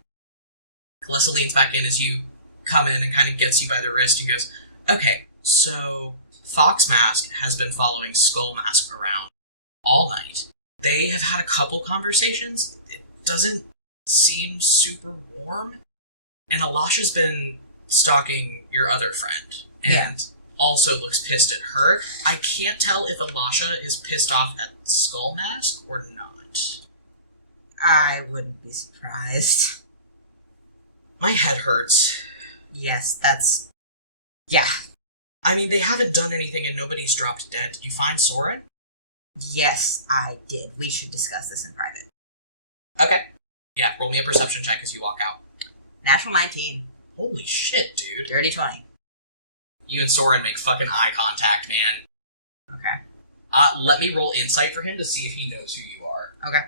Kalessa leans back in as you come in and kind of gets you by the wrist. He goes, okay, so Fox Mask has been following Skull Mask around all night. They have had a couple conversations. It doesn't seem super warm. And Alasha's been stalking your other friend. And also looks pissed at her. I can't tell if Alasha is pissed off at Skull Mask or not. I wouldn't be surprised. My head hurts. Yes, that's... Yeah. I mean, they haven't done anything and nobody's dropped dead. Did you find Sorran? Yes, I did. We should discuss this in private. Okay. Yeah, roll me a perception check as you walk out. Natural 19. Holy shit, dude. Dirty 20. You and Sorran make fucking eye contact, man. Okay. Let me roll insight for him to see if he knows who you are. Okay.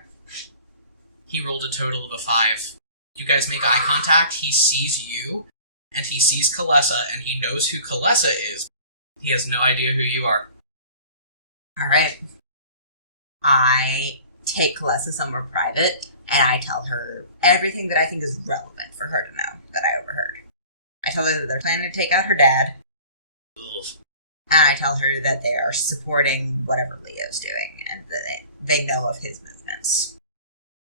He rolled a total of a 5. You guys make eye contact, he sees you, and he sees Kalessa, and he knows who Kalessa is. He has no idea who you are. Alright. I take Kalessa somewhere private, and I tell her everything that I think is relevant for her to know that I overheard. I tell her that they're planning to take out her dad, Ugh. and I tell her that they are supporting whatever Leo's doing, and that they know of his movements.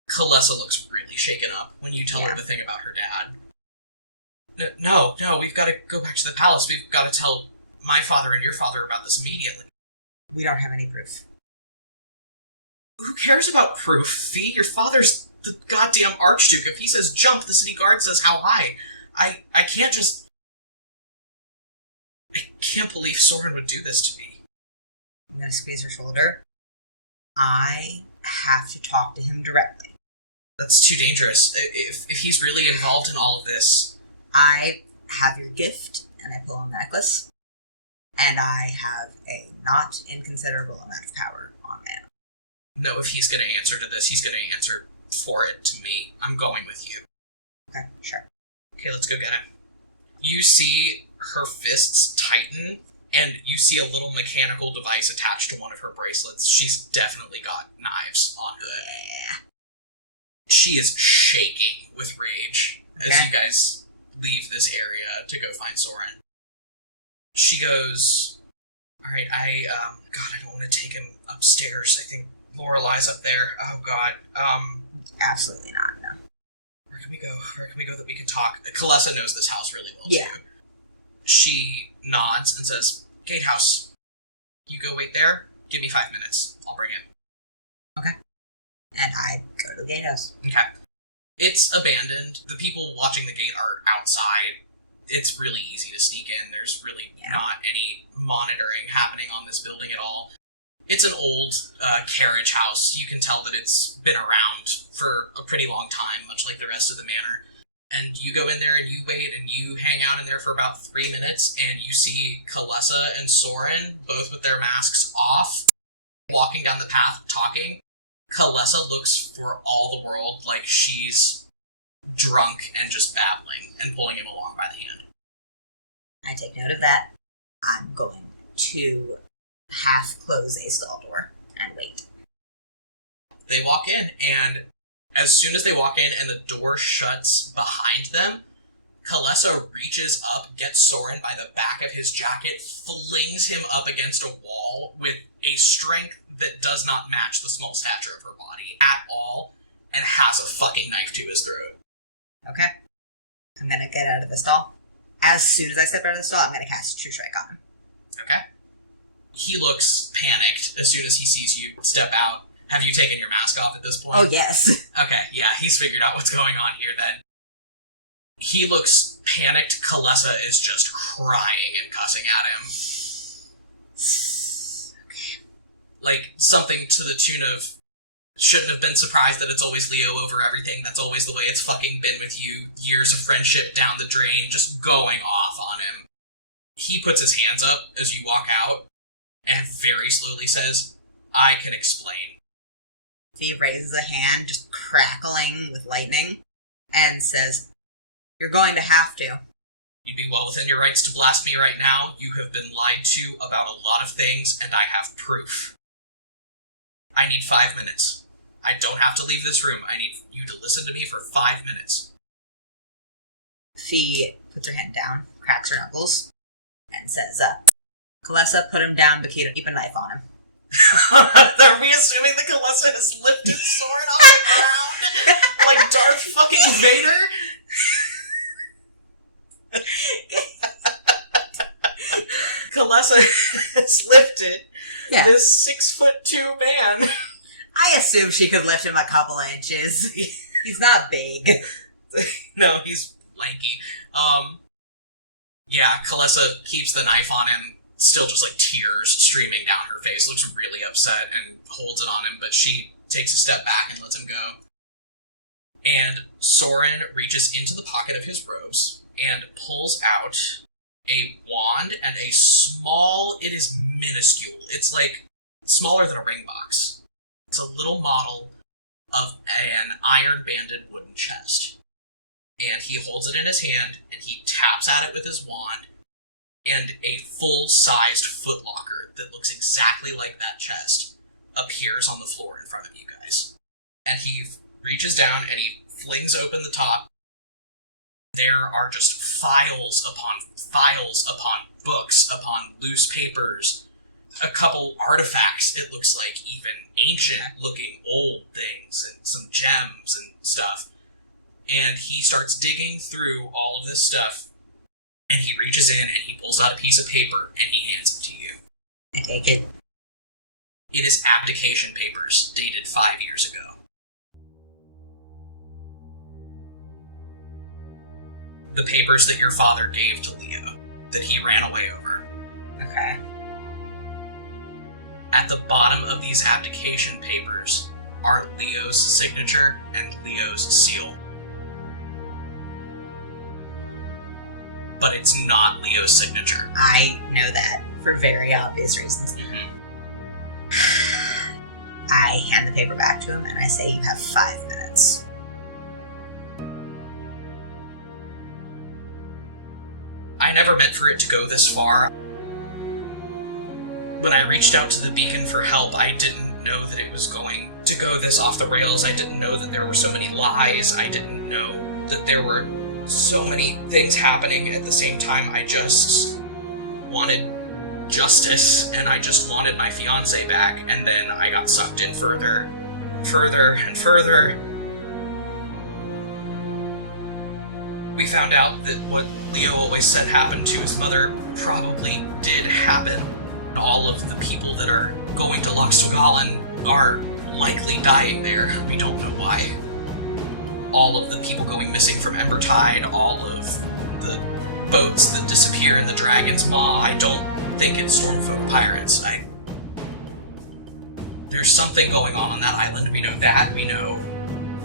Kalessa looks really shaken up when you tell her the thing about her dad. No, we've got to go back to the palace. We've got to tell my father and your father about this immediately. We don't have any proof. Who cares about proof, Fee? Your father's the goddamn Archduke. If he says jump, the city guard says how high. I can't just... I can't believe Sorran would do this to me. I'm going to squeeze her shoulder. I have to talk to him directly. That's too dangerous. If he's really involved in all of this... I have your gift, and I pull a necklace, and I have a not inconsiderable amount of power on man. No, if he's going to answer to this, he's going to answer for it to me. I'm going with you. Okay, sure. Okay, let's go get him. You see her fists tighten, and you see a little mechanical device attached to one of her bracelets. She's definitely got knives on her. Yeah. She is shaking with rage as Okay. you guys leave this area to go find Sorran. She goes, alright, God, I don't want to take him upstairs. I think Lorelai's up there. Oh, God. Absolutely not, no. Where can we go? Where can we go that we can talk? Kalessa knows this house really well, Yeah. too. She nods and says, Gatehouse. You go wait there. Give me 5 minutes. I'll bring it. Okay. And I go to the gatehouse. Okay. It's abandoned. The people watching the gate are outside. It's really easy to sneak in. There's really not any monitoring happening on this building at all. It's an old carriage house. You can tell that it's been around for a pretty long time, much like the rest of the manor. And you go in there and you wait and you hang out in there for about 3 minutes, and you see Kalessa and Sorran, both with their masks off, walking down the path talking. Kalessa looks for all the world like she's drunk and just babbling and pulling him along by the hand. I take note of that. I'm going to half close a stall door and wait. They walk in, and as soon as they walk in and the door shuts behind them, Kalessa reaches up, gets Sorran by the back of his jacket, flings him up against a wall with a strength that does not match the small stature of her body at all, and has a fucking knife to his throat. Okay. I'm gonna get out of the stall. As soon as I step out of the stall, I'm gonna cast True Strike on him. Okay. He looks panicked as soon as he sees you step out. Have you taken your mask off at this point? Oh, yes. Okay, yeah, he's figured out what's going on here then. He looks panicked. Kalessa is just crying and cussing at him. Like, something to the tune of, shouldn't have been surprised that it's always Leo over everything. That's always the way it's fucking been with you. Years of friendship down the drain, just going off on him. He puts his hands up as you walk out, and very slowly says, I can explain. He raises a hand, just crackling with lightning, and says, You're going to have to. You'd be well within your rights to blast me right now. You have been lied to about a lot of things, and I have proof. I need 5 minutes. I don't have to leave this room. I need you to listen to me for 5 minutes. Fee puts her hand down, cracks her knuckles, and says, Kalessa, put him down, but keep a knife on him. Are we assuming that Kalessa has lifted Sorran off the ground? Like Darth fucking Vader? Kalessa has lifted this 6'2" man. I assume she could lift him a couple inches. He's not big. No, he's lanky. Yeah, Kalessa keeps the knife on him, still just like tears streaming down her face, looks really upset and holds it on him, but she takes a step back and lets him go. And Sorran reaches into the pocket of his robes and pulls out a wand and a small, it is minuscule, it's like smaller than a ring box. It's a little model of an iron-banded wooden chest. And he holds it in his hand, and he taps at it with his wand, and a full-sized footlocker that looks exactly like that chest appears on the floor in front of you guys. And he reaches down, and he flings open the top. There are just files upon books, upon loose papers, a couple artifacts, it looks like, even ancient-looking old things, and some gems and stuff. And he starts digging through all of this stuff, and he reaches in and he pulls out a piece of paper and he hands it to you. I take it. It is abdication papers dated 5 years ago. The papers that your father gave to Leo, that he ran away over. Okay. At the bottom of these abdication papers are Leo's signature and Leo's seal. But it's not Leo's signature. I know that for very obvious reasons. I hand the paper back to him and I say, you have 5 minutes. I never meant for it to go this far. When I reached out to the beacon for help, I didn't know that it was going to go this off the rails. I didn't know that there were so many lies. I didn't know that there were so many things happening at the same time. I just wanted justice, and I just wanted my fiancé back, and then I got sucked in further, and further. We found out that what Leo always said happened to his mother probably did happen. All of the people that are going to Loxtogalan are likely dying there. We don't know why. All of the people going missing from Embertide, all of the boats that disappear in the Dragon's Maw, I don't think it's Stormfolk pirates. There's something going on that island. We know that. We know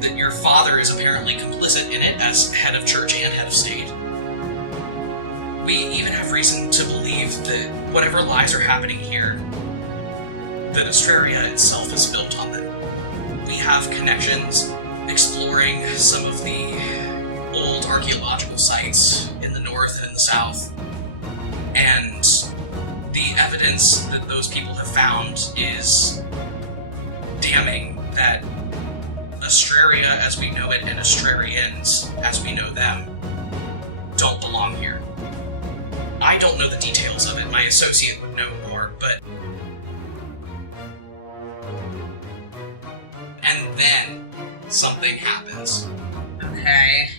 that your father is apparently complicit in it as head of church and head of state. We even have reason to believe that whatever lies are happening here, that Astraria itself is built on them. We have connections exploring some of the old archaeological sites in the north and in the south, and the evidence that those people have found is damning, that Astraria as we know it and Astrarians as we know them don't belong here. I don't know the details of it. My associate would know more, but... And then something happens. Okay.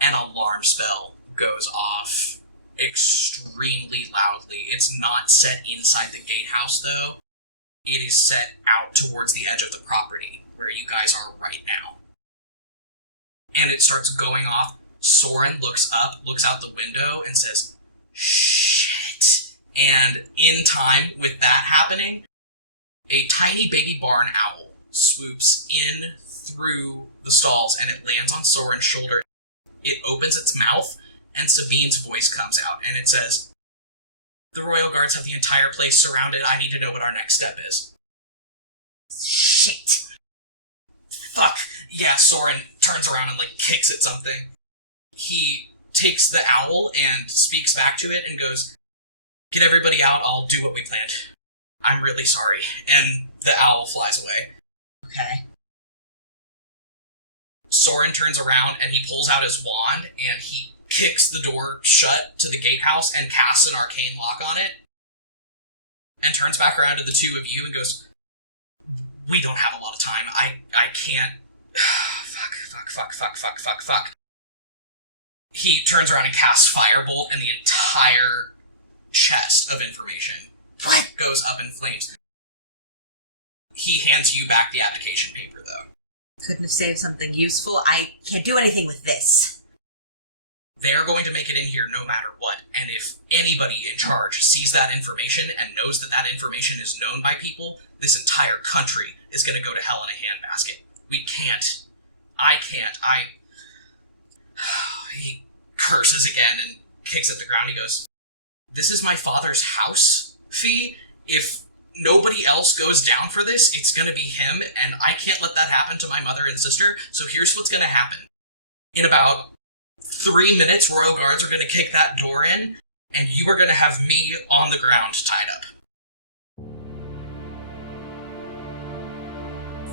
An alarm spell goes off extremely loudly. It's not set inside the gatehouse, though. It is set out towards the edge of the property, where you guys are right now. And it starts going off. Sorran looks up, looks out the window, and says, "Shit." And in time with that happening, a tiny baby barn owl swoops in through the stalls, and it lands on Sorran's shoulder. It opens its mouth, and Sabine's voice comes out, and it says, "The Royal Guards have the entire place surrounded. I need to know what our next step is." Shit. Fuck. Yeah, Sorran turns around and, kicks at something. He takes the owl and speaks back to it and goes, "Get everybody out, I'll do what we planned. I'm really sorry." And the owl flies away. Okay. Sorran turns around and he pulls out his wand and he kicks the door shut to the gatehouse and casts an arcane lock on it. And turns back around to the two of you and goes, "We don't have a lot of time. I can't... Fuck. He turns around and casts Firebolt, and the entire chest of information goes up in flames. He hands you back the application paper, though. Couldn't have saved something useful. I can't do anything with this. They're going to make it in here no matter what, and if anybody in charge sees that information and knows that that information is known by people, this entire country is going to go to hell in a handbasket. We can't. I can't. He curses again and kicks at the ground. He goes, "This is my father's house, Fee. If nobody else goes down for this, it's going to be him, and I can't let that happen to my mother and sister, so here's what's going to happen. In about 3 minutes, Royal Guards are going to kick that door in, and you are going to have me on the ground tied up."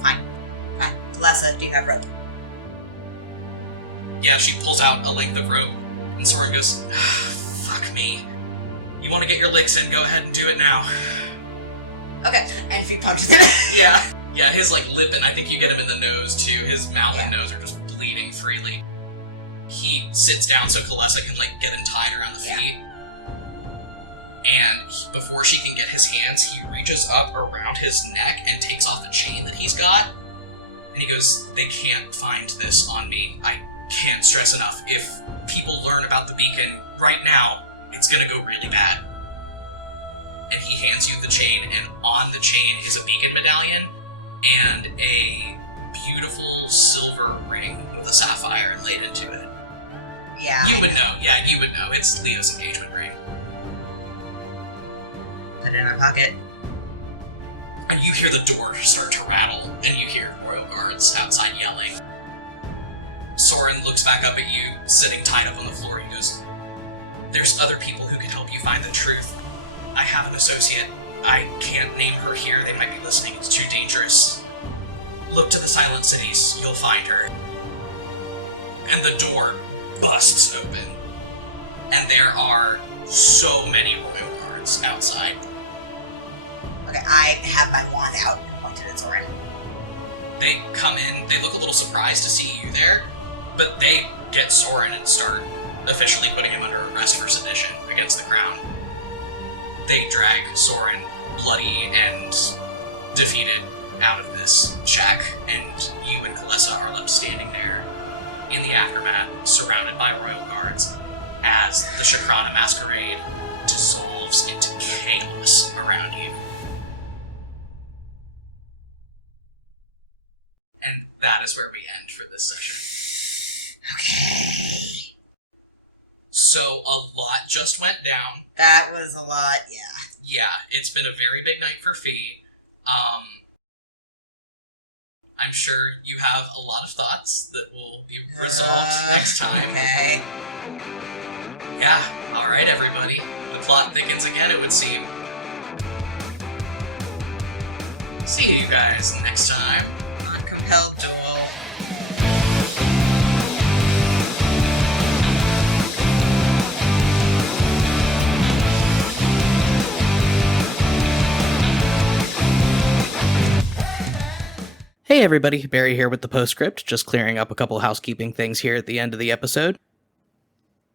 Fine. Kalessa, do you have rope? Yeah, she pulls out a length of rope, and Sorran goes, "Fuck me. You want to get your licks in, go ahead and do it now." Okay, and if you punch him... Yeah, his lip, and I think you get him in the nose too. His mouth and nose are just bleeding freely. He sits down so Kalessa can get him tied around the feet. And before she can get his hands, he reaches up around his neck and takes off the chain that he's got. And he goes, "They can't find this on me. I can't stress enough. If people learn about the beacon right now, it's gonna go really bad." And he hands you the chain, and on the chain is a beacon medallion and a beautiful silver ring with a sapphire laid into it. Yeah. You would know. Yeah, you would know. It's Leo's engagement ring. Put it in my pocket. And you hear the door start to rattle, and you hear Royal Guards outside yelling. Sorran looks back up at you, sitting tied up on the floor. He goes, "There's other people who can help you find the truth. I have an associate. I can't name her here. They might be listening. It's too dangerous. Look to the Silent Cities. You'll find her." And the door busts open. And there are so many Royal Guards outside. Okay, I have my wand out and pointed at Sorran. They come in. They look a little surprised to see you there. But they get Sorran and start officially putting him under arrest for sedition against the crown. They drag Sorran, bloody and defeated, out of this shack, and you and Kalessa are left standing there in the aftermath, surrounded by Royal Guards, as the Shakrana masquerade dissolves into chaos around you. And that is where we end for this session. Okay. So a lot just went down. That was a lot, yeah. Yeah, it's been a very big night for Fee. I'm sure you have a lot of thoughts that will be resolved next time. Okay. Yeah, alright everybody. The plot thickens again, it would seem. See you guys next time On Compelled Duel. Hey everybody, Barry here with the postscript, just clearing up a couple housekeeping things here at the end of the episode.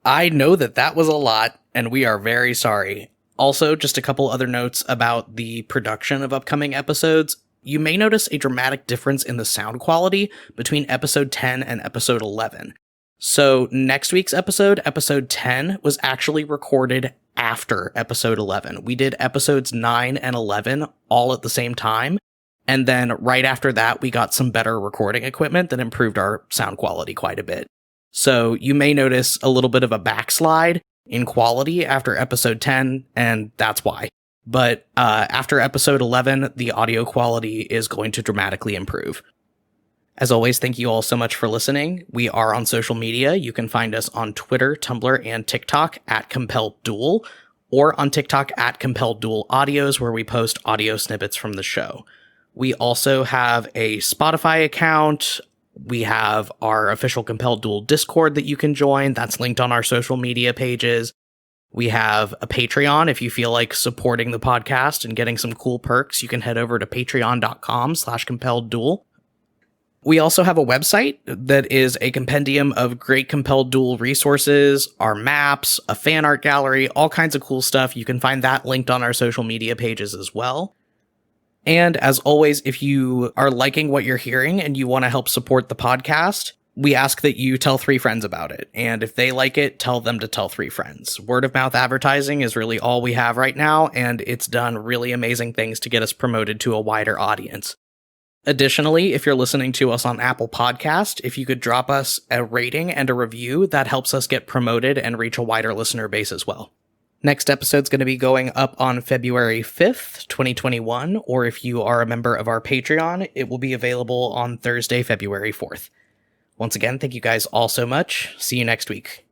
I know that was a lot, and we are very sorry. Also, just a couple other notes about the production of upcoming episodes. You may notice a dramatic difference in the sound quality between episode 10 and episode 11. So next week's episode, episode 10, was actually recorded after episode 11. We did episodes 9 and 11 all at the same time. And then right after that, we got some better recording equipment that improved our sound quality quite a bit. So you may notice a little bit of a backslide in quality after episode 10, and that's why. But after episode 11, the audio quality is going to dramatically improve. As always, thank you all so much for listening. We are on social media. You can find us on Twitter, Tumblr, and TikTok at Compelled Duel, or on TikTok at Compelled Duel Audios, where we post audio snippets from the show. We also have a Spotify account. We have our official Compelled Duel Discord that you can join. That's linked on our social media pages. We have a Patreon. If you feel like supporting the podcast and getting some cool perks, you can head over to patreon.com/compelledduel. We also have a website that is a compendium of great Compelled Duel resources, our maps, a fan art gallery, all kinds of cool stuff. You can find that linked on our social media pages as well. And as always, if you are liking what you're hearing and you want to help support the podcast, we ask that you tell 3 friends about it. And if they like it, tell them to tell 3 friends. Word of mouth advertising is really all we have right now, and it's done really amazing things to get us promoted to a wider audience. Additionally, if you're listening to us on Apple Podcast, if you could drop us a rating and a review, that helps us get promoted and reach a wider listener base as well. Next episode's going to be going up on February 5th, 2021, or if you are a member of our Patreon, it will be available on Thursday, February 4th. Once again, thank you guys all so much. See you next week.